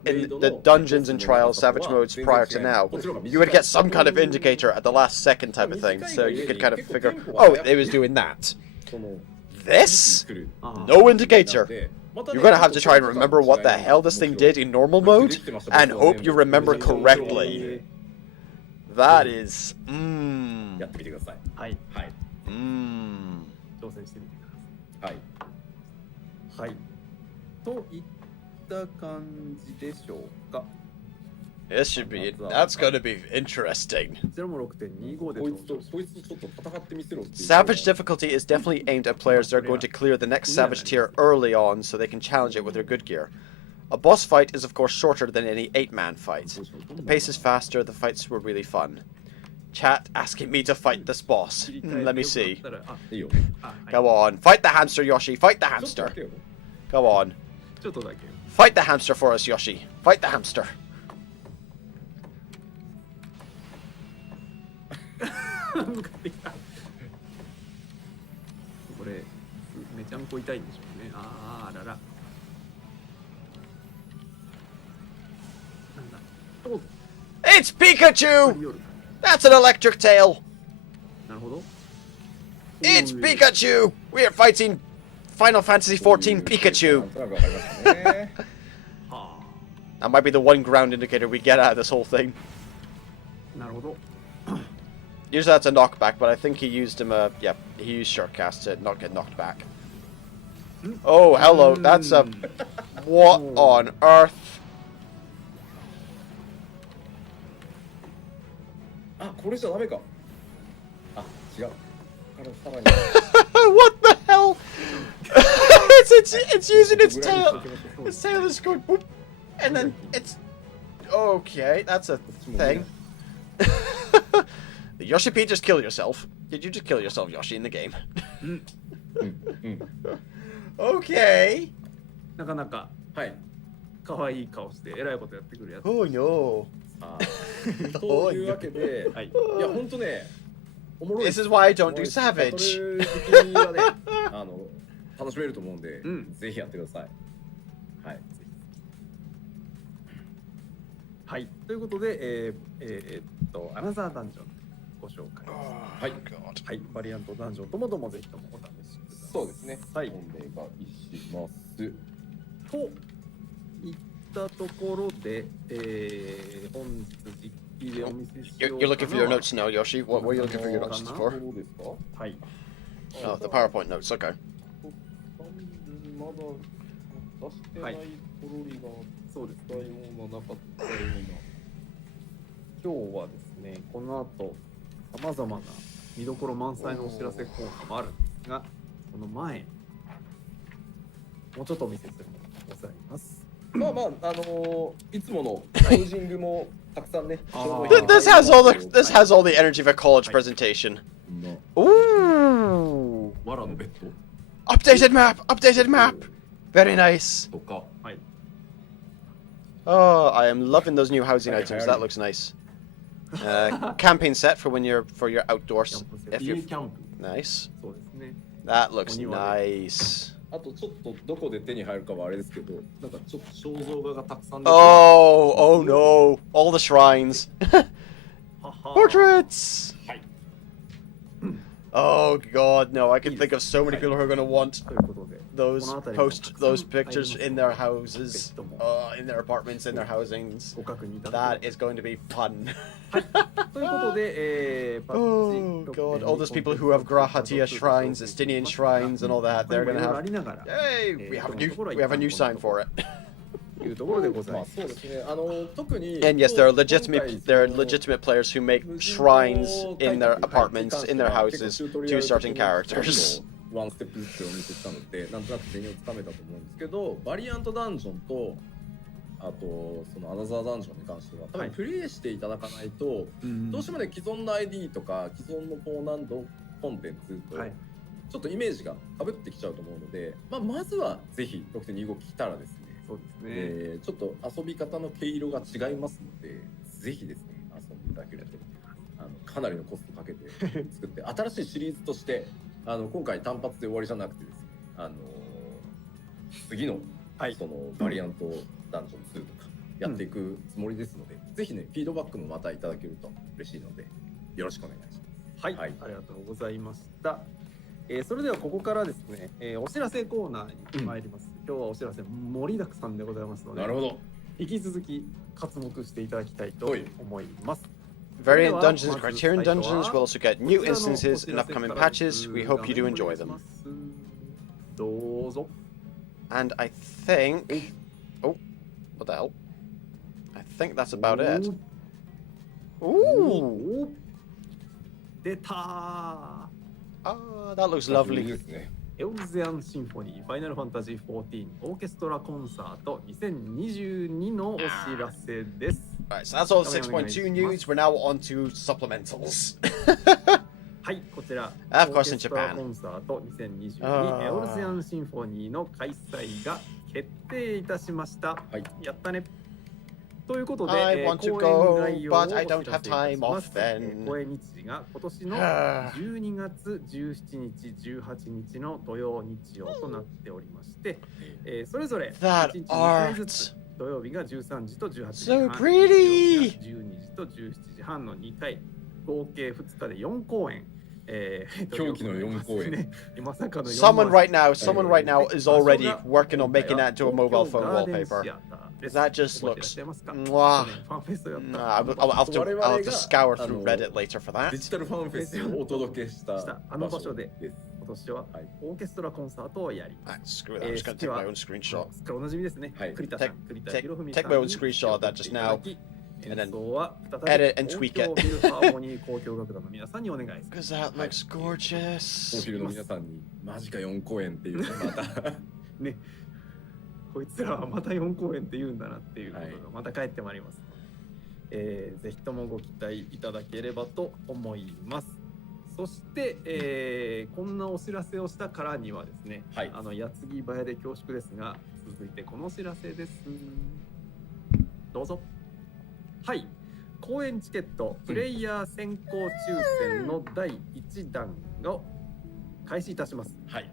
in the dungeons and trials Savage modes prior to now, you would get some kind of indicator at the last second type of thing, so you could kind of figure, oh, it was doing that. This? No indicator. You're gonna have to try and remember what the hell this thing did in normal mode, and hope you remember correctly. That is... やってみてください。はい。はい。挑戦してみてください。はい。はい。といった感じでしょうか。 This should be... That's gonna be interesting. こちらも 6.25 でこい登場つとこいつとちょっと戦ってみせろっていう。 Savage difficulty is definitely aimed at players that are going to clear the next Savage tier early on so they can challenge it with their good gear. A boss fight is of course shorter than any 8-man fight. The pace is faster, the fights were really fun. Chat asking me to fight this boss. Let me see. いいよ。 Go on, fight the hamster, Yoshi, fight the hamster. Go on. ちょっとだけ。 Fight the hamster for us, Yoshi. Fight the hamster. 向かってきた。これめちゃんこ痛いんでしょうね。あらら。なんだ。お、 It's Pikachu! That's an electric tail! なるほど。 It's Pikachu! We are fighting Final Fantasy XIV Pikachu! なんとなくわかりましたね。は That might be the one ground indicator we get out of this whole thing. あ。なるほど。 Usually that's a knockback, but I think he used him yeah, he used Shortcast to not get knocked back. Oh, hello, that's a... What on earth? あ、これじゃダメか。あ、違う。さらに。What the hell? it's using its tail. Its tail is going boop, and then it's... Okay, that's a thing. Yoshi-p, just kill yourself. Did you just kill yourself, Yoshi, in the game? Okay. なかなかはい。可愛い顔してえらいことやってくるやつ。 Oh no. というわけで、はい。いや本当ね、おもろい。 This is why I don't do Savage. バトル好きはね、楽しめると思うんで、ぜひやってください。はい。はい。ということで、アナザーダンジョンご紹介。はい。はい。バリアントダンジョンともどもぜひともお試しください。そうですね。はい。お願いします。といったところで、本日実機でお見せしよう You're looking for your notes now, Yoshi. What were you looking for your notes for? どうですか？はい。 Oh, the PowerPoint notes. Okay. まだ出してないポロリがそうですたようななかったような。今日はですね、この後さまざまな見どころ満載のお知らせコーナーもあるんですが、その前にもうちょっとお見せするものがございます。まあまあいつものポージングもたくさんね。This has all the energy of a college presentation. Ooh. わらのベッド Updated map. Very nice. とか。はい。 Oh, I am loving those new housing items. That looks nice. Camping set for when you're for your outdoors. 家 If キ you're ャンプ。 nice. そうですね。That looks お庭で nice. あとちょっとどこで手に入るかはあれですけど、なんかちょっと肖像画がたくさん出てる Oh no. All the shrines. はは Portraits! はい。 Oh god, no. I can think of so many people who are going to want ということで those この辺りも post those たくさん pictures あります in their houses, ぜひとも in their apartments, in their housings. ご確認いただ That けれ is going to be fun. ばということで、パッ Oh チ god, all those people who have Grahatia shrines, Estinian shrines, and all that, they're 他 going にもいろい to ろあ have. りながら Yay! We have a new sign for it. というところでございまあます。そうですね。特に And yes, there are 今回 legitimate players who make shrines in their apartments, in their houses, to certain characters. ワンステップずつお見せしたので、なんとなく全容をつかめたと思うんですけど、バリアントダンジョンとあとそのアナザーダンジョンに関しては多分プレイしていただかないと、どうしてもね既存の ID とか既存の高難度コンテンツとちょっとイメージが被ってきちゃうと思うので、まずはぜひ 6.25 来たらですね、そうですね。ちょっと遊び方の毛色が違いますので、ぜひですね遊んでいただけるとかなりのコストかけて作って新しいシリーズとして今回単発で終わりじゃなくてですね、次の、そのバリアントダンジョン2とかやっていくつもりですので、ぜひねフィードバックもまたいただけると嬉しいのでよろしくお願いします。はい、ありがとうございました。それではここからですね、お知らせコーナーに参ります。今日はお知らせ盛りだくさんでございますので、なるほど。引き続き活目していただきたいと思います。Variant dungeons, Criterion dungeons will also get new instances in upcoming patches. We hope you do enjoy them. どうぞ。 And I think... Oh, what the hell? I think that's about it. Ooh! 出た Ah, that looks lovely. ですね。エオルゼアンシンフォニーファイナルファンタジー14オーケストラコンサート2022のお知らせです。Alright, so that's all the 6.2 news. We're now on to supplementals. はい、こちら Of オ course ー in ケストラ Japan. コンサート2022エオルゼアンシンフォニーの開催が決定いたしました。はい。やったね。ということで、 I want to 公 go, 演概要を but I don't お知ら have せいたし time ま off す。 then. 公演日時が今年の12月17日、18日の土曜、日曜となっておりまして、それぞれ That 1日2回ずつ art. 土曜日が13時と18時 So 半、 pretty. 日曜日が12時と17時半の2回、合計2日で4公演。狂気の4公演ね、まさかの Someone right now is already working on making that into a mobile phone wallpaper. That just looks... Mwah. I'll have to scour through Reddit later for デ that. ジタルファンフェスをお届けしたあの場所でです。今年はオーケストラコンサートをやりま Alright, す。 screw that. I'm just going to take my own screenshot. すっからおなじみですね。はい栗田さん、栗田博文さん take my own screenshot of that just now. 演奏は再び edit and tweak it. 東京フィルハーモニー交響楽団の皆さんにお願いします。 Because that looks コン gorgeous. フィルの皆さんにマジか4公演っていうねまたね、こいつらはまた4公演って言うんだなっていうことがまた帰ってまいります。ぜひともご期待いただければと思います。そして、こんなお知らせをしたからにはですね、はい矢継ぎ早で恐縮ですが、続いてこのお知らせです。どうぞ。はい、公演チケットプレイヤー先行抽選の第1弾が開始いたします。はい。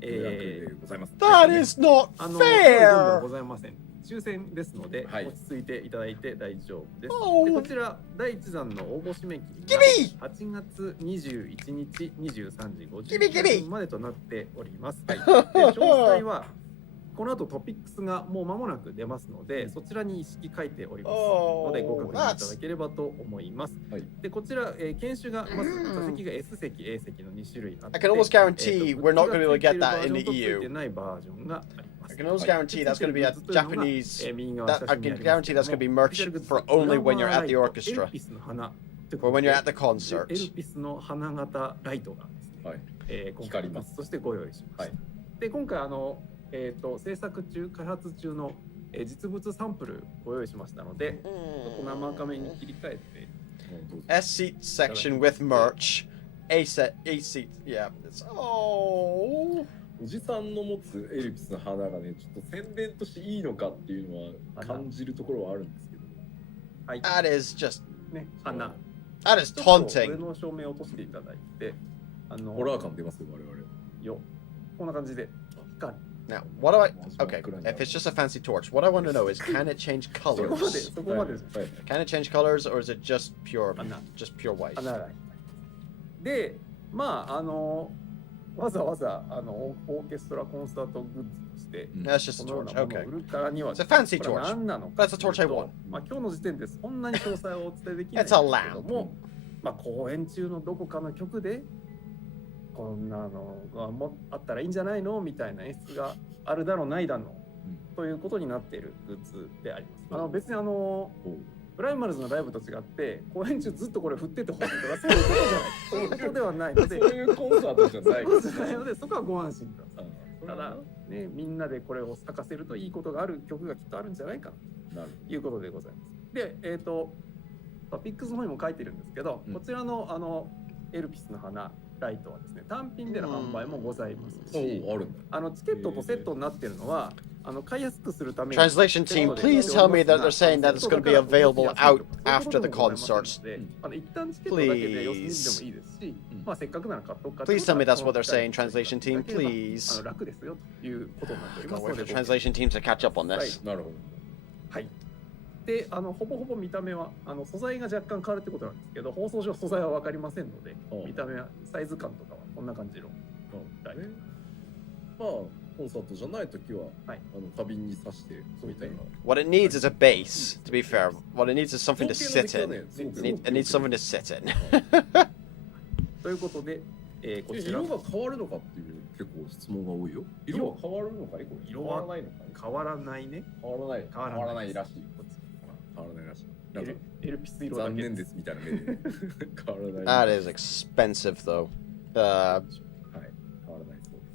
予約でございます。 That is not どんどん fair. ございません。抽選ですので、はい落ち着いていただいて大丈夫です。 Oh. でこちら第1弾の応募締め切り Gimme! が8月21日23時 Gimme, 59 gimme! 分までとなっております。で詳細はこの後トピックスがもう間もなく出ますので、そちらに意識書いておりますのでご確認いただければと思います。はいでこちら、研修がまず座席が S 席 A 席の2種類あって I can almost guarantee we're not going to be able to get that in the ついて EU. ないバージョンがあります。 I can almost guarantee that's going to be a Japanese. 右側 I can guarantee that's going to be merch for only when you're at the エル orchestra ピスの花 or when you're at the エル concert. ピスの花形ライトがですね、はい。今回光りますそしてご用意しました。はいで今回制作中開発中の、実物サンプルご用意しましたので、ちょっと生赤目に切り替えて S seat section with merch. A seat. Yeah. Oh. おじさんの持つエルピスの花がね、ちょっと宣伝としていいのかっていうのは感じるところはあるんですけど。はい。 That is just. ね、花。 That is ちょっと上 taunting. の照明を落としていただいて、ホラー感出ますよ我々。よ。こんな感じで光る。Now, what do I? Okay, if it's just a fancy torch, what I want to know is, can it change そこまで colors? そこまで。Can it change colors, or is it just pure No. white? ならない。で、まあわざわざオーケストラコンサートグッズとして That's just a このよう torch. なものを Okay. 売るからには It's a fancy これは torch. 何なのか That's the torch I というと want. まあ今日の時点でそんなに詳細をお伝えできないん It's です a けど lamp. も、まあ公演中のどこかの曲でこんなのがもあったらいいんじゃないのみたいな演出があるだろうないだろうということになっているグッズであります。別にプライマルズのライブと違って公演中ずっとこれ振っててほしいとかそういうことじゃない。そういうことではないので、そういうコンサートじゃないそういうことじゃないのでそこはご安心ください。ただね、みんなでこれを咲かせるといいことがある曲がきっとあるんじゃないかなるということでございます。で、ピックスの方にも書いてるんですけど、こちらのエルピスの花ライトはですね、単品での販売もございますし、あるんだ。チケットとセットになっているのは買いやすくするために Translation team, please tell me that they're saying that it's going to be available out after the concerts. 一旦チケットだけで様子見でもいいですし、まあせっかくなら買っとくか。 Please tell me that's what they're saying, translation team, please. 楽ですよということになっておりま Gotta す wait の for で。 translation team to catch up on this. なるほど。はい。で、ほぼほぼ見た目は素材が若干変わるってことなんですけど、放送上素材は分かりませんので、見た目はサイズ感とかはこんな感じのライト。まあコンサートじゃないときは、はい、花瓶に刺してみたいな。What it needs is a base, to be fair. What it needs is something to sit in. It needs something to sit in. ということで、こちら色が変わるのかっていう結構質問が多いよ。色は変わるのかい？これ色は変わらないのかい？変わらないね。変わらない。変わらないらしい。変わらないらしい。なんかエルピス色だけ残念ですみたいな目で変わらない。 That is expensive, though. はい、変わらないそうです。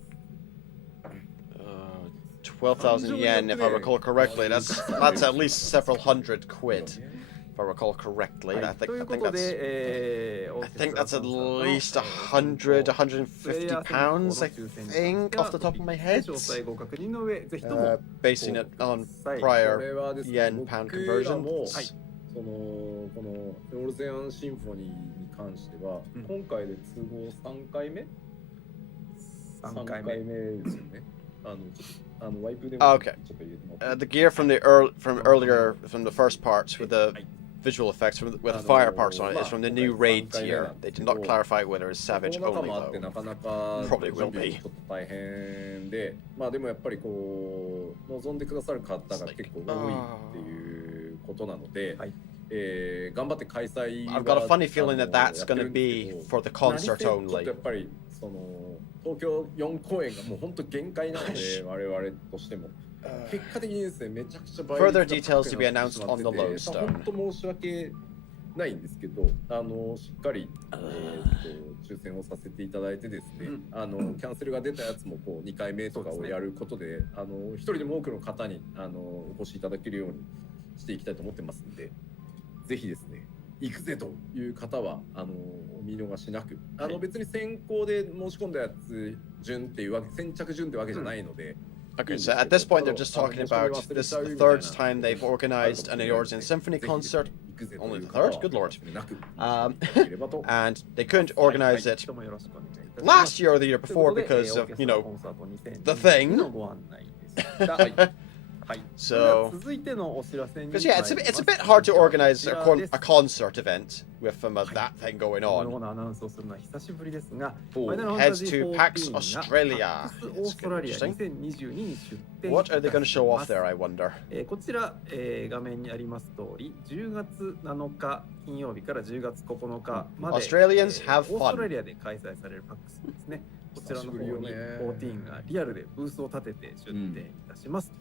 12,000 yen, if I recall correctly. That's at least several hundred quid, if I recall correctly. I think that's at least 100, 150 pounds, I think, off the top of my head. Basing it on prior yen pound conversions. このオルセアンシンフォニーに関しては、今回で通合3回目3回目ですよね。ワイプでも Okay. The gear from the first parts with the visual effects with the fire parts on it is from the new raid tier. They did not clarify whether it's savage コロナ禍 only もあって though. なかなか Probably will be. ちょっと大変で、まあでもやっぱりこう望んでくださる方が結構多いっていうことなので、頑張って開催 I've got a funny feeling that that's going to be for the concert ちょっ only. とやっぱり東京4公演がもう本当限界なので我々としても結果的にですねめちゃくちゃ倍率 Further が details 高 to く be なって announced しま on って the て lodestone. 本当申し訳ないんですけどしっかり抽選をさせていただいてですね、キャンセルが出たやつもこう2回目とかをやることで一人でも多くの方にお越しいただけるようにしていきたいと思ってますんで、ぜひですね行くぜという方はお見逃しなく、別に先行で申し込んだやつ順っていうわけ先着順ってわけじゃないので。Okay, so at this point they're just talking about this the third time they've organized an Eorzean Symphony concert. Only the third? Good lord. And they couldn't organize it last year or the year before because of, you know, the thing. So, because yeah, it's a bit hard to organize a concert event with that thing going on. Heads to PAX Australia. It's gonna be interesting. What are they going to show off there, I wonder? こちら、画面にあります通り、10月7日金曜日から10月9日まで Australians have fun. オーストラリアで開催されるパックスですね。こちらの方に14がリアルでブースを立てて出展いたします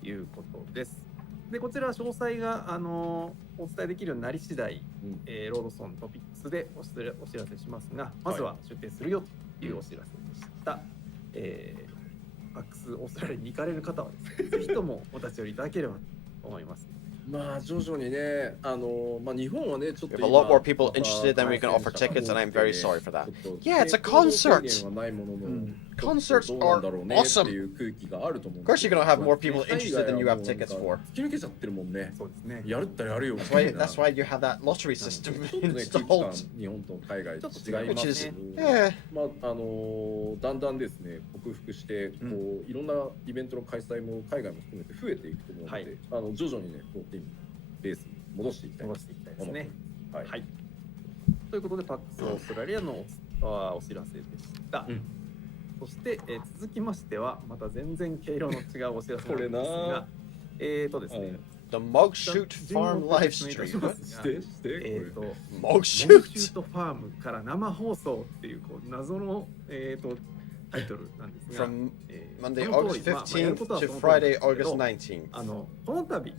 ということです。でこちら詳細がお伝えできるようになり次第、ロードソントピックスでお知らせしますが、まずは出展するよというお知らせでした。パックスオーストラリアに行かれる方はですね、ぜひともお立ち寄りいただければと思います。まあ徐々にね、まあ日本はねちょっと We have a lot more people interested than we can offer tickets, and I'm very sorry for that. Yeah, it's a concert. Concerts are awesome. Of course, you're gonna have more people interested than you have tickets for. 突き抜けちゃってるもんね。そうですね。やるったらやるよ。 That's why you have that lottery system ちょっとね、空気感 installed. 日本と海外と違い Which ます is, けど、 yeah. まあだんだんですね克服してこういろんなイベントの開催も海外も含めて増えていくと思うので、徐々にねこうティームベースに戻していきたいですね。はい。はい。ということでパックスオーストラリアのお知らせでした。そして、続きましてはまた全然毛色の違うお知らせなんですが、ですね。The Mog Shoot Farm live stream. モグシュートファームから生放送っていうこう謎のタイトルなんですが、 From Monday, August 15th to Friday, August 19th. この度、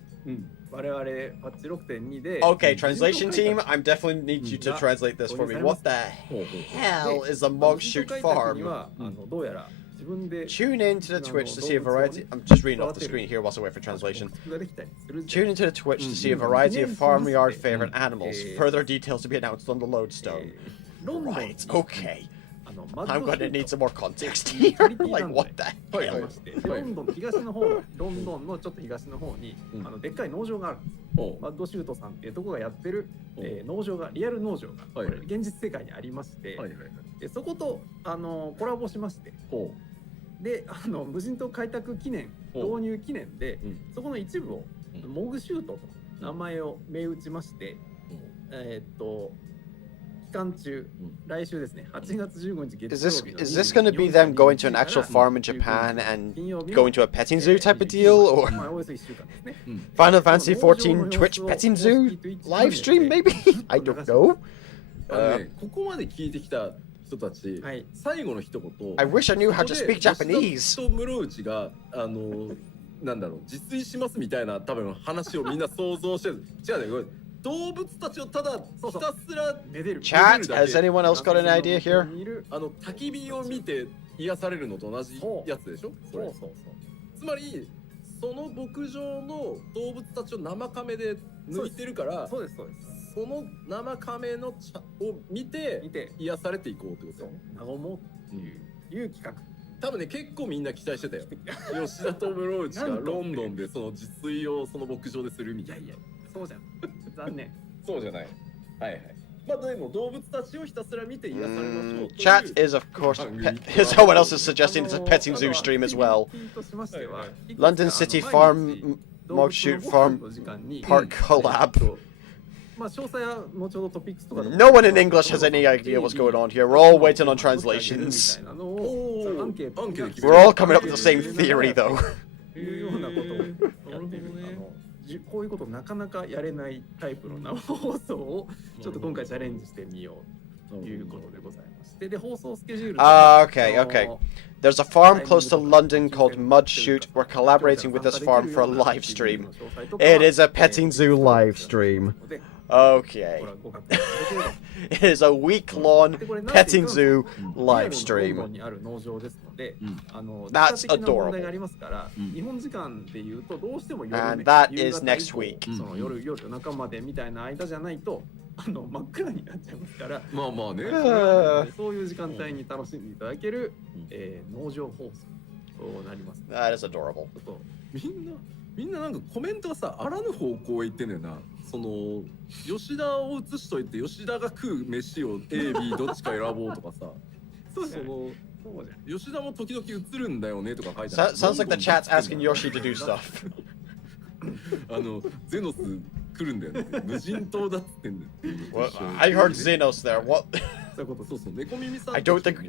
我々パッチ 6.2 で Okay, translation team, I definitely need you to translate this for me. What the hell is a Mog Shoot Farm? どうやら Tune in to the Twitch to see a variety. I'm just reading off the screen here whilst I wait for translation. Tune into the Twitch to see a variety of farmyard favorite animals. Further details to be announced on the lodestone. Right, okay. I'm going to need some more context here. Like, what the hell? ロンドン東の方、ロンドンのちょっと東の方にでっかい農場があるんです。バッドシュートさんっていうところがやってる農場が、リアル農場が現実世界にありまして、そことコラボしまして、で無人島開拓記念導入記念でそこの一部をモグシュートと名前を銘打ちまして、期間中来週ですね8月15日月曜日 Is this going to be them going to an actual farm in Japan and going to a petting zoo type of deal, or Final Fantasy XIV Twitch petting zoo live stream maybe? I don't know. ここまで聞いてきた人たち、最後の一言 I wish I knew how to speak Japanese. と室内がなんだろう自炊しますみたいな多分話をみんな想像してる。違うね、これ動物たちをただひたすらめでる。Chat, has anyone else got an idea here? 焚き火を見て癒されるのと同じやつでしょ。そう。つまりその牧場の動物たちを生カメで抜いてるから、そうです。その生カメのを見て癒されていこうってことね。和もっていう企画。多分ね結構みんな期待してたよ。吉田と室内がロンドンでその自炊をその牧場でするみたいな。そうじゃん。残念。そうじゃない。はい。まあでも動物たちをひたすら見て癒されましょう。Chat is of course. Someone else is suggesting it's a petting zoo stream as well. London City Farm, Mog Shoot Farm, Park collab. No one in English has any idea what's going on here. We're all waiting on translations. We're all coming up with the same theory, though. こういうことなかなかやれないタイプの生放送をちょっと今回チャレンジしてみようということでございまして、で放送スケジュール Okay. There's a farm close to London called Mudshoot. We're collaborating with this farm for a live stream. It is a petting zoo live stream. Okay. It is a week-long petting zoo live stream. That's adorable. And that is next week. 夜中までみたいな間じゃないと真っ暗になっちゃいますから、まあまあね、そういう時間帯に楽しんでいただける農場放送となります。That is adorable. みんななんかコメントがさあらぬ方向へ行ってんねんな。その吉田を映しといて吉田が食う飯を A、B どっちか選ぼうとかさ。そうじゃん。吉田も時々映るんだよねとか書いてある。Sounds like the chat's asking Yoshi to do stuff. ゼノス来るんだよね。無人島だっつってんだよ。I heard Xenos there. What? そういうこと。そう。猫耳さん。I don't think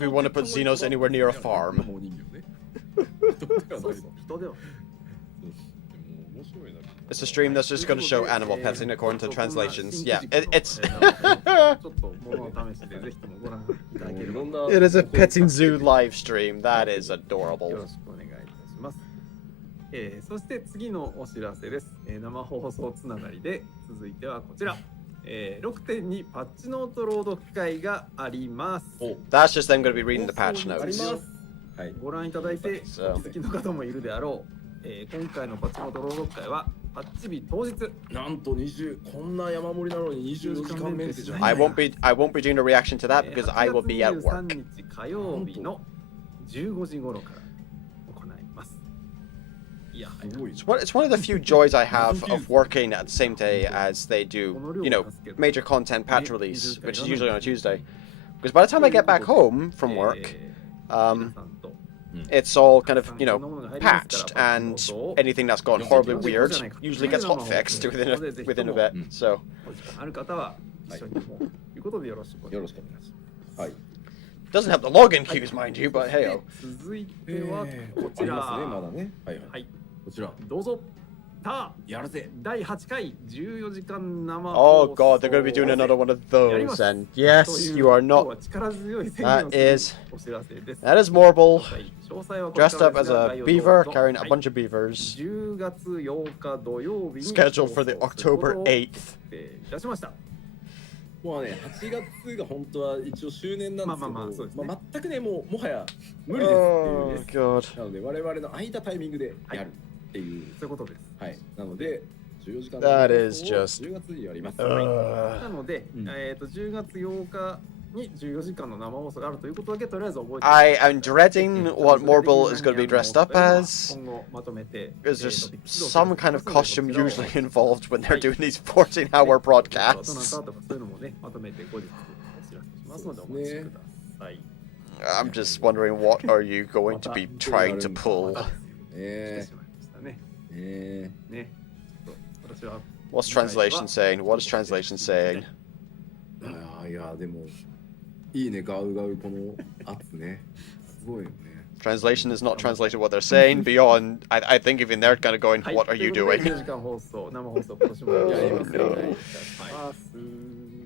we want to put Xenos anywhere near a farm. 人では。It's a stream that's just going to show animal petting according to translations. Yeah, it's. It is a petting zoo live stream. That is adorable. よろしくお願いいたします。そして次のお知らせです。生放送つながりで続いてはこちら。6.2 パッチノート朗読会があります。That's just them going to be reading the patch notes. ご覧いただいてお気づきの方もいるであろう。今回のパチモンと朗読会はパッチ日当日。なんと20、こんな山盛りなのに24時間メンテじゃない。 I won't be doing a reaction to that because I will be at 8月 work. 23日火曜日の15時頃から行います。いや、すごい。 It's one of the few joys I have of working at the same day as they do, you know, major content patch release, which is usually on a Tuesday. Because by the time I get back home from work, 皆さんと it's all kind of, you know, patched, and anything that's gone horribly weird usually gets hotfixed within a bit. So お時間ある方は一緒にもということでよろしくお願いします。はい。 doesn't have the login cues, mind you, but hey, 続いてはこちら。ありますね、まだね。はいはい。はい。こちら。どうぞ。やるぜ。第8回14時間生 oh god, they're going to be doing another one of those, and yes, you are not. That is Morble, dressed up as a beaver, carrying a bunch of beavers, 10月8日土曜日に scheduled for the October 8th. 出しました。もうね、8月が本当は一応周年なんですけど、まあ全くね、もはや無理ですっていう god. なので我々の空いたタイミングでやるっていう、そういうことです。はい。なので14時間 That is just 10月にやります。なので、10月8日に14時間の生放送があるということだけとりあえず覚えて。I am dreading what Morble is going to be dressed up as. 今後まとめて。There's just some kind of costume usually involved when they're doing these 14-hour broadcasts. I'm just wondering, what are you going to be trying to pull? What's translation saying? What is translation saying? いやでもいいね、ガウガウこの圧ね、すごいよね。Translation is not translated what they're saying. Beyond, I think even they're kind of going, "What are you doing?"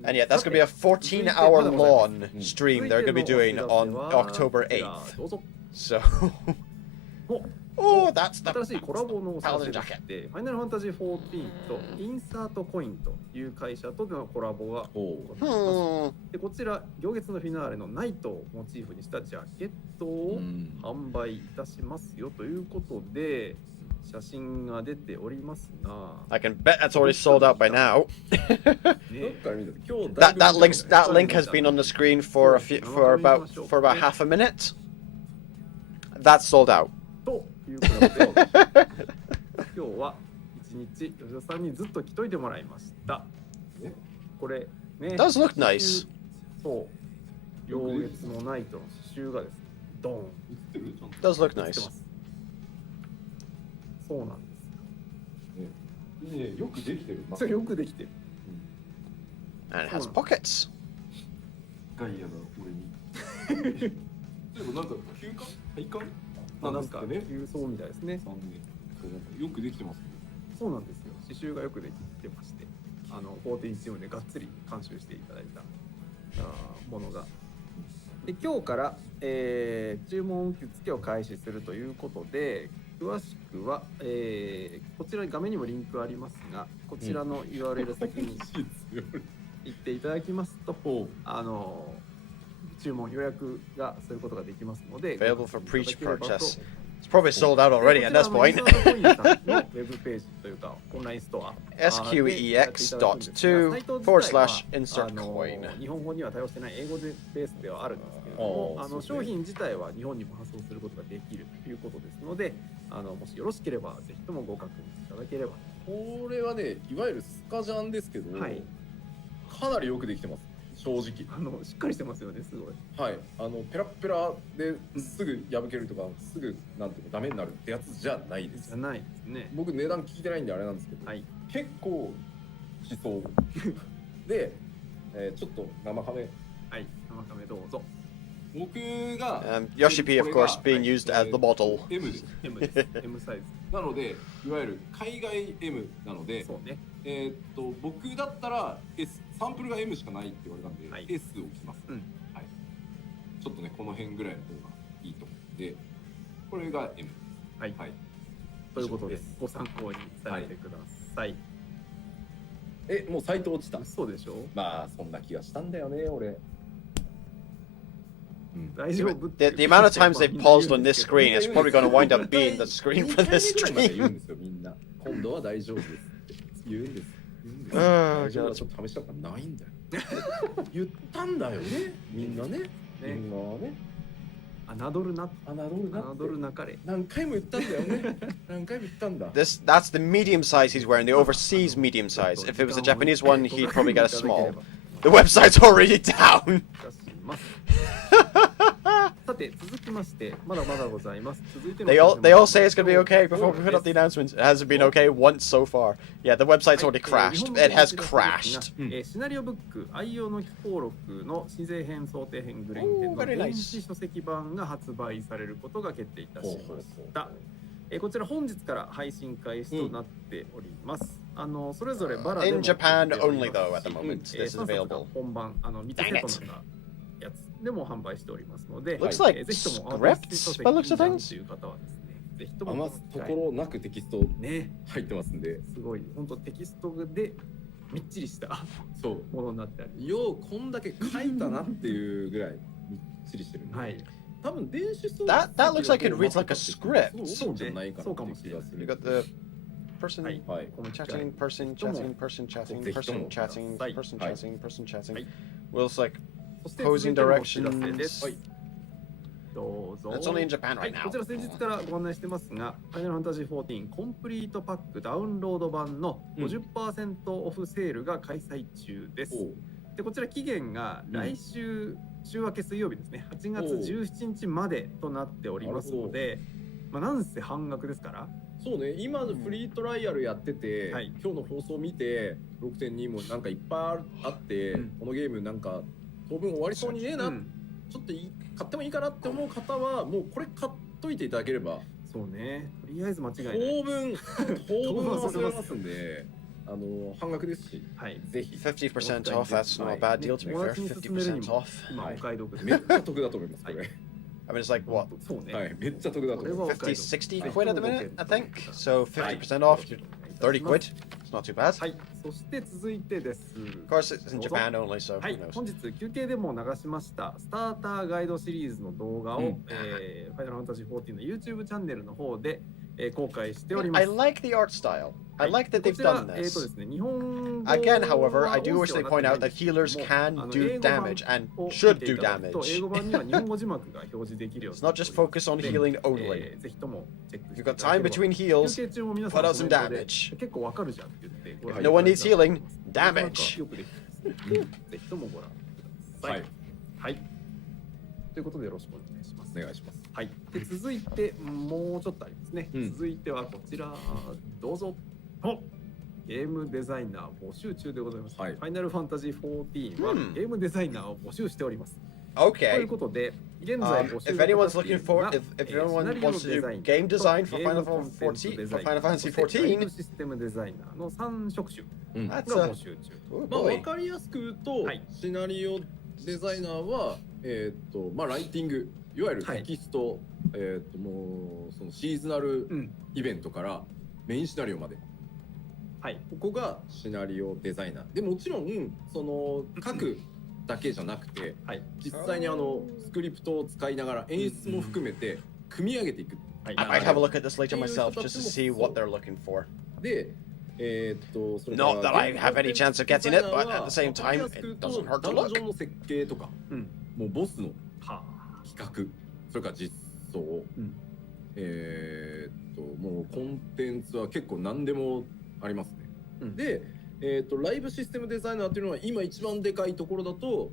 And yeah, that's going to be a 14-hour long stream they're going to be doing on October 8th. So, oh, that's the 新しいコラボのお知らせ Paladin で jacket. してファイナルファンタジー14とインサートコインという会社とのコラボが行われます。 Hmm. でこちら行月のフィナーレのナイトをモチーフにしたジャケットを販売いたしますよということで写真が出ておりますが I can bet that's already sold out by now. ね That link has been on the screen for about half a minute. That's sold out. ということで今日は一日吉田さんにずっと着といてもらいました。これね。Does look nice. そう。行月のナイトの刺繍がですね、ドーン。 Does look nice. そうなんです。ね、よくできてる。それよくできてる。 And it has pockets. ガイアが俺に。でもなんか休館？廃館？なんかね、郵送みたいですね。よくできてます。そうなんですよ。刺繍がよくできてまして、14チームでがっつり監修していただいたものが。で今日から、注文受付を開始するということで、詳しくは、こちら画面にもリンクありますが、こちらの URL 先に行っていただきますと、注文予約がすることができますので Available for pre-purchase. It's probably sold out already at this point. ウェブページというかオンラインストア sqex.2/insert coin. 日本語には対応してない英語でベースではあるんですけれども、商品自体は日本にも発送することができるということですので、もしよろしければぜひともご確認いただければ。これはね、いわゆるスカジャンですけど、はい、かなりよくできてます。正直しっかりしてますよね、すごい。はい、ペラッペラですぐ破けるとか、すぐなんていうかダメになるってやつじゃないです。じゃないですね。僕値段聞いてないんであれなんですけど、はい、結構しそうで、ちょっと生カメ、はい、生カメどうぞ。僕がyoshi-p of course being used as the model. M です。M です。M サイズ。なのでいわゆる海外 M なので、そうね。僕だったら S、サンプルが M しかないって言われたんで、はい、S を着ます、はい。ちょっとねこの辺ぐらいの方がいいと思うんで、これが M。はい。はい。ということでご参考にされてください。もうサイト落ちた。そうでしょう。まあそんな気がしたんだよね俺。大丈夫 The amount of times they've paused on this screen, it's probably going to wind up being the screen for this 2回ぐらいまで言うん stream. ですよみんな。今度は大丈夫ですって言うんです。あー大丈夫だちょっと試したからないんだよ。言ったんだよね。みんなね。みんなはね。侮るな侮るなってなかれ。何回も言ったんだよね。何回も言ったんだ。That's the medium size he's wearing, the overseas medium size. If it was a Japanese one, he'd probably get a small. The website's already down. さて続きましてまだまだございます。続いての They all say it's going to be okay before we put up the announcements. It hasn't been okay once so far. Yeah, the website's already crashed. It has crashed. シナリオブック愛用の機構録の新製編想定編グレン編の very nice. 電子書籍版が発売されることが決定いたしました。こちら本日から配信開始となっております。それぞれバラでも In Japan only, though, at the moment. This is 3冊が available. 本番3つセットのようなやつでも販売しておりますので、 Looks like ぜひとも scripts by looks of things. という方はですね、ぜひとも余すところなくテキストね、入ってますんで。すごい本当テキストでみっちりしたそうものになってあり、ようこんだけ書いたなっていうぐらいみっちりしてるんで。はい。多分電子書 That looks like it reads like a script. そうじゃないかなって気がす You る。 got the person はい。はい。この機会 chatting, person chatting, person chatting, person chatting, person chatting, person chatting. Well, it's like そして posing 続いてのお知らせ directions. です。どうぞ。 It's only in Japan はい right、 こち now. ら先日からご案内してますが、ファイナルファンタジー14コンプリートパックダウンロード版の 50% オフセールが開催中です。でこちら期限が来週、週明け水曜日ですね、8月17日までとなっておりますので、まあ、なんせ半額ですから。そうね、今のフリートライアルやってて、はい、今日の放送を見て 6.2 もなんかいっぱいあって、このゲームなんか当分終わりそうにねえな、ちょっと買ってもいいかなって思う方はもうこれ買っといていただければ。そうね、とりあえず間違いない。当分忘れますんで、半額ですし、はい、ぜひ 50% off, that's not a bad deal to be fair. 50% off. 今お買い得でめっちゃ得だと思いますこれ。I mean, it's like what? そうね。はい、めっちゃ得だと思います。 50, 60 quid at the minute, I think. So 50% off, 30 quid. It's not too bad. はい、そして続いてです。Of course, it's in Japan only, so は who い、 knows. 本日休憩でも流しましたスターターガイドシリーズの動画を、ファイナルファンタジー14の YouTube チャンネルの方で、公開しております。 I like the art style. I like that they've done です this. ね、日本語 Again, however, I do wish they point out that healers can do damage and should do 英 damage. 語版には日本語字幕が表示できるよう It's にな not ってお just ります focus on healing only. ぜひともチェック If して you've い got ただけ time れば between 休 heals, 憩中も皆さん put out some コメントで damage. 結構わかるじゃんって言ってご覧いただい No た one needs healing. なかなか Damage. よくできてますね。ぜひともご覧ください。はい。ということでよろしくお願いします。お願いします。はい。で続いてもうちょっとありますね。続いてはこちらどうぞ。ゲームデザイナー募集中でございます。ファイナルファンタジー14はゲームデザイナーを募集しております。とい Okay. うことで現在募集 If anyone's looking for, if anyone wants to do game design for Final Fantasy 14, システムデザイナーの3職種 that's が a 募集中。 oh まあ分 boy. かりやすく言うと、シナリオデザイナーはまあライティング、いわゆるテキスト、もうそのシーズナルイベントからメインシナリオまで。はい、ここがシナリオデザイナーで、もちろんその書くだけじゃなくて、実際にスクリプトを使いながら演出も含めて組み上げていく。I might have a look at this later myself just to see what they're looking for. で、Not that I have any chance of getting it, but at the same time, it doesn't hurt to ダン look. ジョンの設計とか、もうボスの企画、それから実装、もうコンテンツは結構何でもありますね。で、ライブシステムデザイナーっていうのは今一番でかいところだと、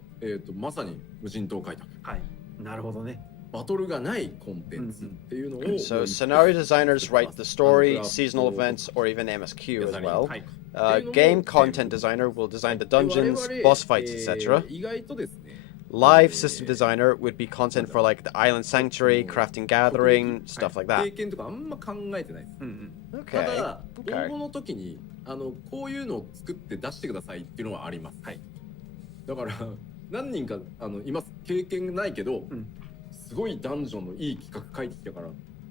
まさに無人島開拓。はい。なるほどね。バトルがないコンテンツっていうのを。So scenario designers write the story, seasonal events, or even MSQ as well. Game content designer will design the dungeons, boss fights, etc. 意外とですね。Live system designer would be content for like the island sanctuary, crafting, gathering, stuff like 経 that. 験とかあんま考えてないです。た Okay. だ、応 Okay. 募の時にこういうのを作って出してくださいっていうのはあります。だから何人かいます、経験ないけど、すごいダンジョンのいい企画書いてきたから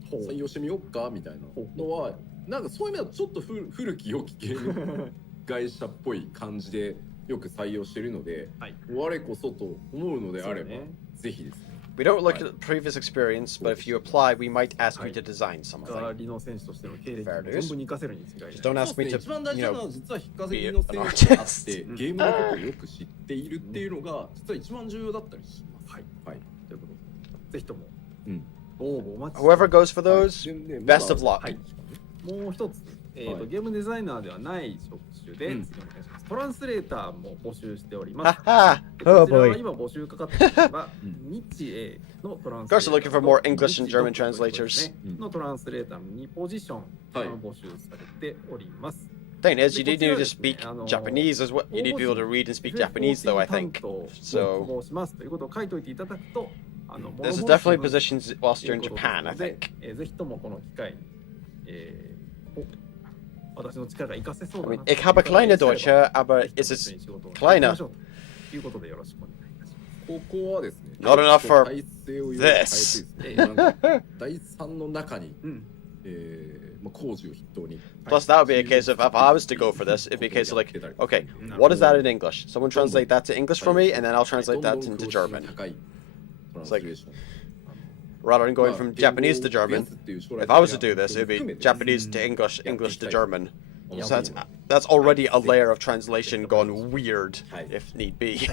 採用してみようかみたいなのは、なんかそういう意味だとちょっと古き良きゲーム会社っぽい感じでよく採用しているので、我こそと思うのであれば、ぜひですね。We don't look at previous experience, but if you apply, we might ask you to design 代 something. わりの選手としての経歴を Fair dues. 存分に活かせるに違いない。 Just don't ask そう me ですね、一 to, 番大 you 事なの know, は実は非課 be 税 an の選手であっ artist. てゲームのことをよく知っているっていうのが実は一番重要だったりします。はい。はい。ということで、ぜひともうんご応募お待ちして Whoever goes for はい those, でね best of まだ luck. はいもう一つ、はいゲームデザイナーではない職種で、うん次お願いします。トランスレーターも募集しております。 Haha. で Oh こちらは boy. 今募集かかっているのがうん日英のトラン Of スレ course, ー they're タ looking ー for と more English and 日 German ドということです translators. ねのトランスレーターの2ポジション、はい募集されております。 Thing is, youで need to こちらですね、 speak Japanese as well. You need to be able to read and speak Japanese, though, I think. 応募しますということを書いておいていただくと、There's definitely positions whilst you're in Japan, I で think. ぜひともこの機会に、私の力が活かせそう I だ mean, な ich habe kleine Deutsche, aber es ist kleiner ということでよろしくお願いいたします。ここはですね Not enough for 体制をよく変えてですねなんか第3の中に、うんまあ、工事を筆頭に Plus, that would be a case of if I was to go for this, it'd be a case of like, okay, what is that in English? Someone translate that to English for me, and then I'll translate that into German. It's like, rather than going from Japanese to German, if I was to do this, it'd be Japanese to English, English to German. So that's already a layer of translation gone weird, if need be.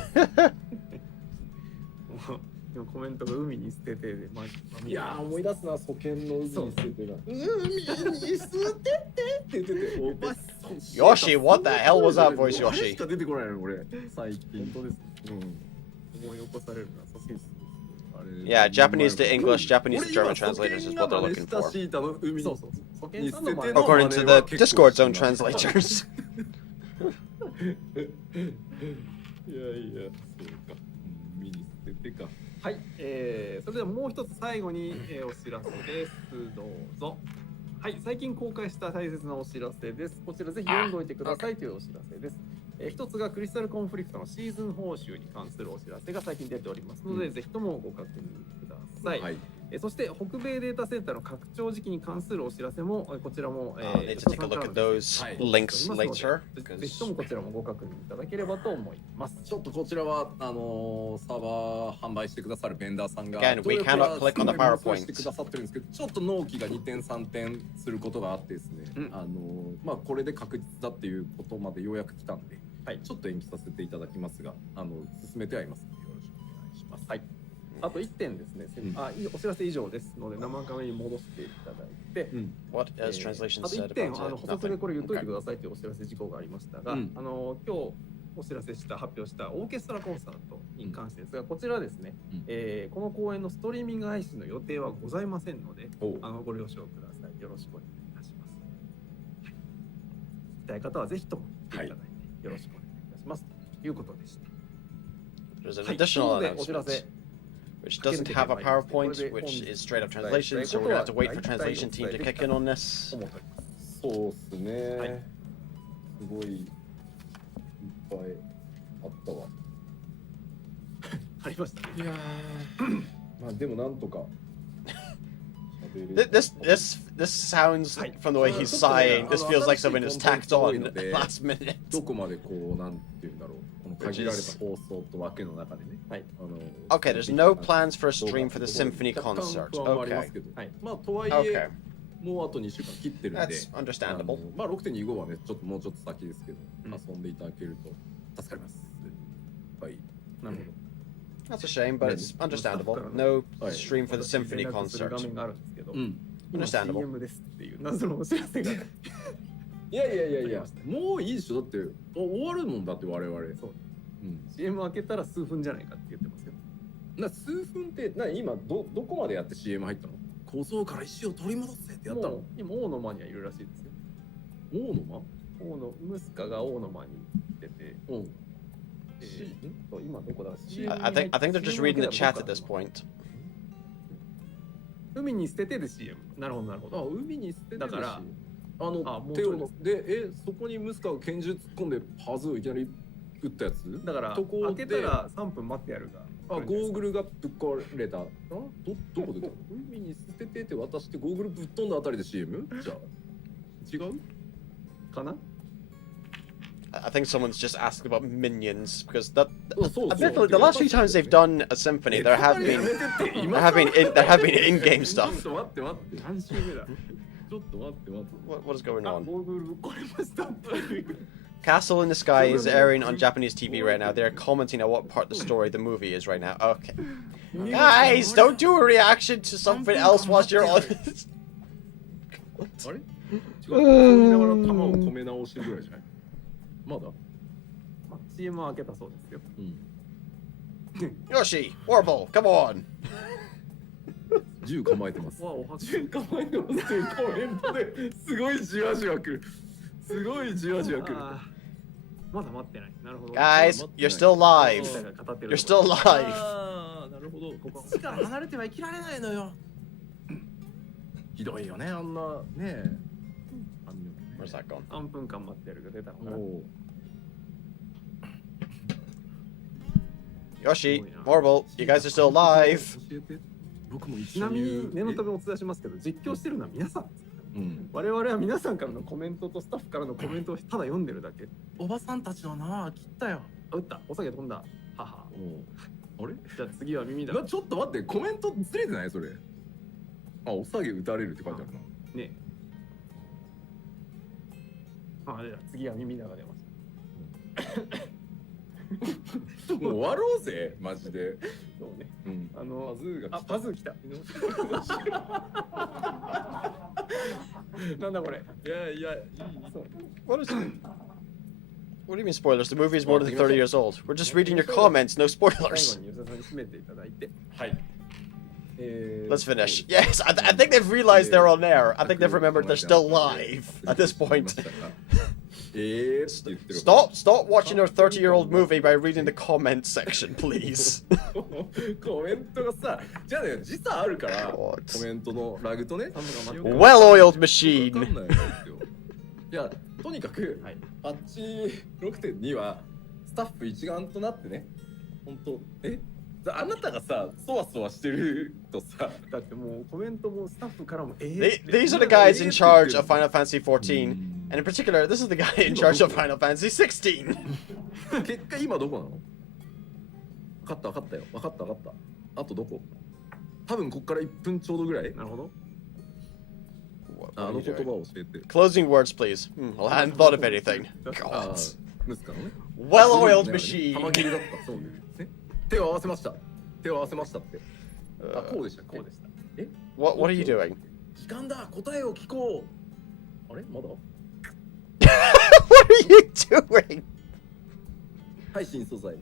でもコメントが海に捨ててで、まあ、いやー思い出すな祖犬の海に捨ててが海に捨ててって言ってておばさん Yoshi, what the hell was that voice, あれ Yoshi? しか出てこないの俺最近本当ですね。うん思い起こされるなさそうです。あれ Yeah, Japanese to English, Japanese to German translators is what they're looking for. シータの海にそうそうそう。保険にさんの前捨てての According to the Discord zone translators. いやいやそうか海に捨ててかはい、それではもう一つ最後に、お知らせです。どうぞ。はい、最近公開した大切なお知らせです。こちらぜひ読んでおいてくださいというお知らせです。一つがクリスタルコンフリクトのシーズン報酬に関するお知らせが最近出ておりますので、ぜひともご確認ください。はいそして北米データセンターの拡張時期に関するお知らせもこちらも、I'll need to take a look at those links later. ぜひともこちらもご確認いただければと思います。ちょっとこちらはサーバー販売してくださるベンダーさんが Again, we cannot click on the PowerPoint. してくださってるんですけど、ちょっと納期が2点3点することがあってですね、まあこれで確実だっていうことまでようやく来たんで、はい、ちょっと延期させていただきますが、進めてはいますのでよろしくお願いします。はい。あと1点ですね。お知らせ以上ですので生画面に戻していただいて、What has translation あと said 1点 about 補 it? 足で Nothing. これ言っといてくださいというお知らせ事項がありましたが、今日お知らせした発表したオーケストラコンサートに関してですが、こちらですね、この公演のストリーミング配信の予定はございませんので、ご了承ください。よろしくお願いいたします。はい、聞きたい方はぜひとも来ていただいてよろしくお願いいたしますということでした。 There's an はい、 additional ということでお知ら announcement, せ which doesn't have a PowerPoint, which is straight up translation, so we're gonna have to wait for translation team to kick in on this. 思っております。そうっすね、はいすごいいっぱいあったわ。ありましたね。いやーまあでもなんとか This sounds from the way he's sighing. This feels like something that's tacked on last minute. どこまでこうなんていうんだろう、この限られた放送とわけの中でね。はい。Okay, there's no plans for a stream for the symphony concert. ありま Okay. すけど、はいまあとはいえ Okay. もうあと2週間切ってるんで、 That's understandable. まあ 6.25 はねちょっともうちょっと先ですけど、うん遊んでいただけると助かります。はい。なるほど。 That's a shame, but it's understandable. No stream for the symphony 画 concert. 面があるんですけど、うん。今 Understandable. CM ですっていう謎のお知らせが。いやいやいやいや、もういいでしょ。だって終わるもんだって我々。そう。うん。 CM 開けたら数分じゃないかって言ってますけど。数分って今どこまでやって CM 入ったの？小僧から石を取り戻せってやったの？もう今王の間にはいるらしいですよ。王の間？王のムスカが王の間に出て、うん。今どこだ？ I think they're just reading the chat at this point. 海に捨ててで CM。なるほどなるほあ、ど。海に捨ててだからもう手ちょいをでそこにムスカが拳銃突っ込んでパズーをいきなり撃ったやつ？だからとこで開けたら3分待ってやるが。ゴーグルがぶっ壊れた。どこでたの？海に捨ててって渡してゴーグルぶっ飛んだあたりで CM？ じゃあ違う？かな？ I think someone's just asked about minions because that. so. Admittedly, the last few times they've done a symphony, there have been in-game ちょ stuff. っと待って待って。何週目だ。ちょっと待って待って。 What is going あ、 on? ゴーグルぶっ壊れましたっていう。 Castle in the Sky is airing on Japanese TV right now. They're commenting on what part of the story the movie is right now. Okay. Guys, don't do a reaction to something else whilst you're on this. あれ？違う。言いながら弾を止め直してるぐらいじゃない？まだ？まあ CM は開けたそうですよ。Yoshi, Warble, come on. 銃構えてます。わ、おは銃構えてますっていうコメントですごいじわじわくる。すごいじわじわくる。まだ待ってない。なるほど。 Guys, you're still live. You're still live. ああ、なるほど。ここから離れては生きられないのよ。ひどいよね、あんなね。Where's that gone? 3分間待ってるが出たのかな。 Yoshi, Warble, you guys are still live. ちなみに念のためお伝えしますけど、実況してるのは皆さんです。我々は皆さんからのコメントとスタッフからのコメントをただ読んでるだけ。おばさんたちの縄は切ったよ。あ、撃った。お下げ飛んだ。母。あれ？じゃあ次は耳だ。ちょっと待って、コメントずれてないそれ。あ、お下げ打たれるって書いてあるな。ね。あ、じゃあ次は耳だが出ます。もう終わろうぜ、マジで。そうね。パズーが来た。パズー来た。なんだこれ。いやいや、What is it? What do you mean spoilers? The movie is more than 30 years old. We're just reading your comments, no 最 spoilers. 後に吉田さんに締めていただいて。はい。Let's finish. Yes, I think they've realized they're on air. I think they've remembered they're still live at this point. Stop watching our 30-year-old movie by reading the comments section, please. コメントがさ、じゃあね、時差あるから、コ God. メントのラグとね。 Well-oiled machine. わかんないですよ。いや、とにかく、パッチ 6.2 はスタッフ一丸となってね、本当あなたがさ、そわそわしてるとさ、だってもうコメントもスタッフからも These are the guys in charge of Final Fantasy XIV. And in particular, this is the guy in charge of Final Fantasy XVI. 結果今どこなの？分かった分かったよ。分かった分かった。あとどこ？多分こっから1分ちょうどぐらい。なるほど。あの言葉を教えて。Closing words, please. Well, I hadn't thought of anything. あ God. ムスカのね。 Well-oiled machine. 玉切りだった。そうね。手を合わせました。手を合わせましたって。あ、こうでした。こうでした。What are you doing? 時間だ。答えを聞こう。あれまだ？ What are you doing? はい、新素材。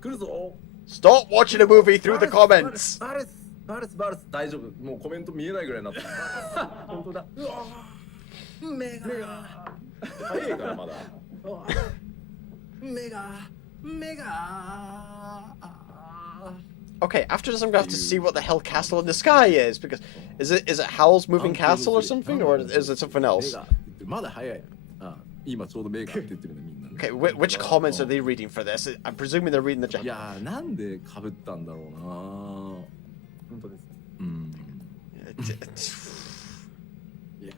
来るぞ。 Stop watching a movie through the comments. バルス大丈夫。もうコメント見えないぐらいになった。本当だ。うわ目が早いからまだ。目が Okay, after this I'm gonna have to see what the hell Castle in the Sky is, because is it Howl's Moving Castle or something, or is it something else? まだ早い。あ、今ちょうど目がって言ってるねみんな。 Okay, which comments are they reading for this? I'm presuming they're reading the いやー、なんで被ったんだろうな。本当です。いや、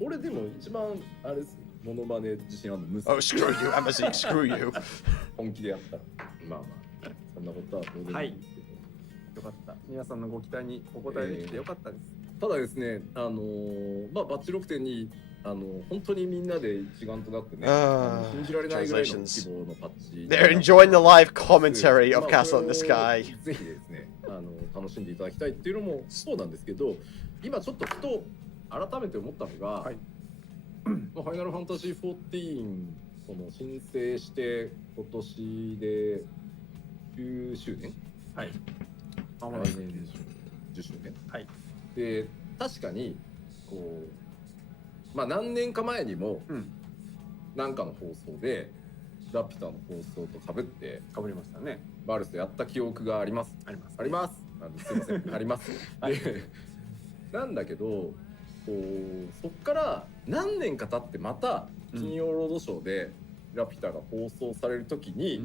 俺でも一番あれです。モノマネ自信あるの。 Oh, screw you, Embassy, screw you. 本気でやったら。まあまあ、そんなことはどうでもいいですけど。よかった。皆さんのご期待にお答えできてよかったです。ただですね、バッチ 6.2、本当にみんなで一丸となってね、信じられないぐらいの規模のパッチ。They're enjoying the live commentary of Castle in the Sky. ぜひですね、楽しんでいただきたいっていうのもそうなんですけど、今ちょっとふと改めて思ったのが、ファイナルファンタジー14、その申請して今年で9周年。はい。来年10周年。はい。で、確かにこう、まあ何年か前にもなんかの放送でラピュタの放送と被って被りましたね。バルスでやった記憶があります。あります。あります。すいません。あります。で、なんだけど。そっから何年か経ってまた金曜ロードショーでラピュタが放送されるときに、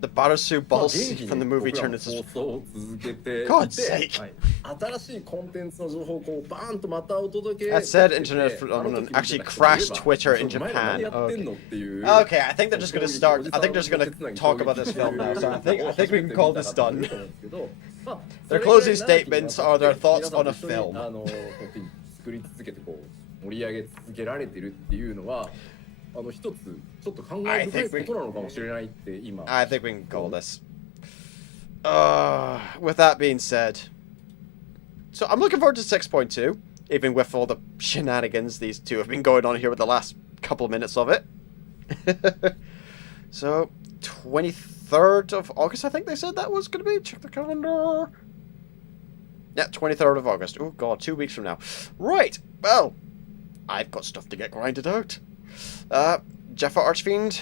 The Barasu まあ boss 元気 from the に movie 僕ら turned も into... 放送を続けていて God's sake! はい、新しいコンテンツの情報をこうバーンとまたお届け That said, できて internet て phenomenon あの時 actually 見てた人もいれば crashed Twitter in お前ら何 Japan. やってんのっていう Okay, I think they're just gonna start... I think they're just gonna talk about this film now, so I think we can call this done. Their closing statements are their thoughts on a film. 作り続けてこう盛り上げ続けられてるっていうのは一つちょっと考え深いことなのかもしれないって今 I think we can call this. With that being said, so I'm looking forward to 6.2, even with all the shenanigans these two have been going on here with the last couple of minutes of it. So, 23rd of August, I think they said that was going to be. Check the calendar. Yeah, 23rd of August. Oh god, 2 weeks from now. Right, well, I've got stuff to get grinded out. JaffaArchfiend,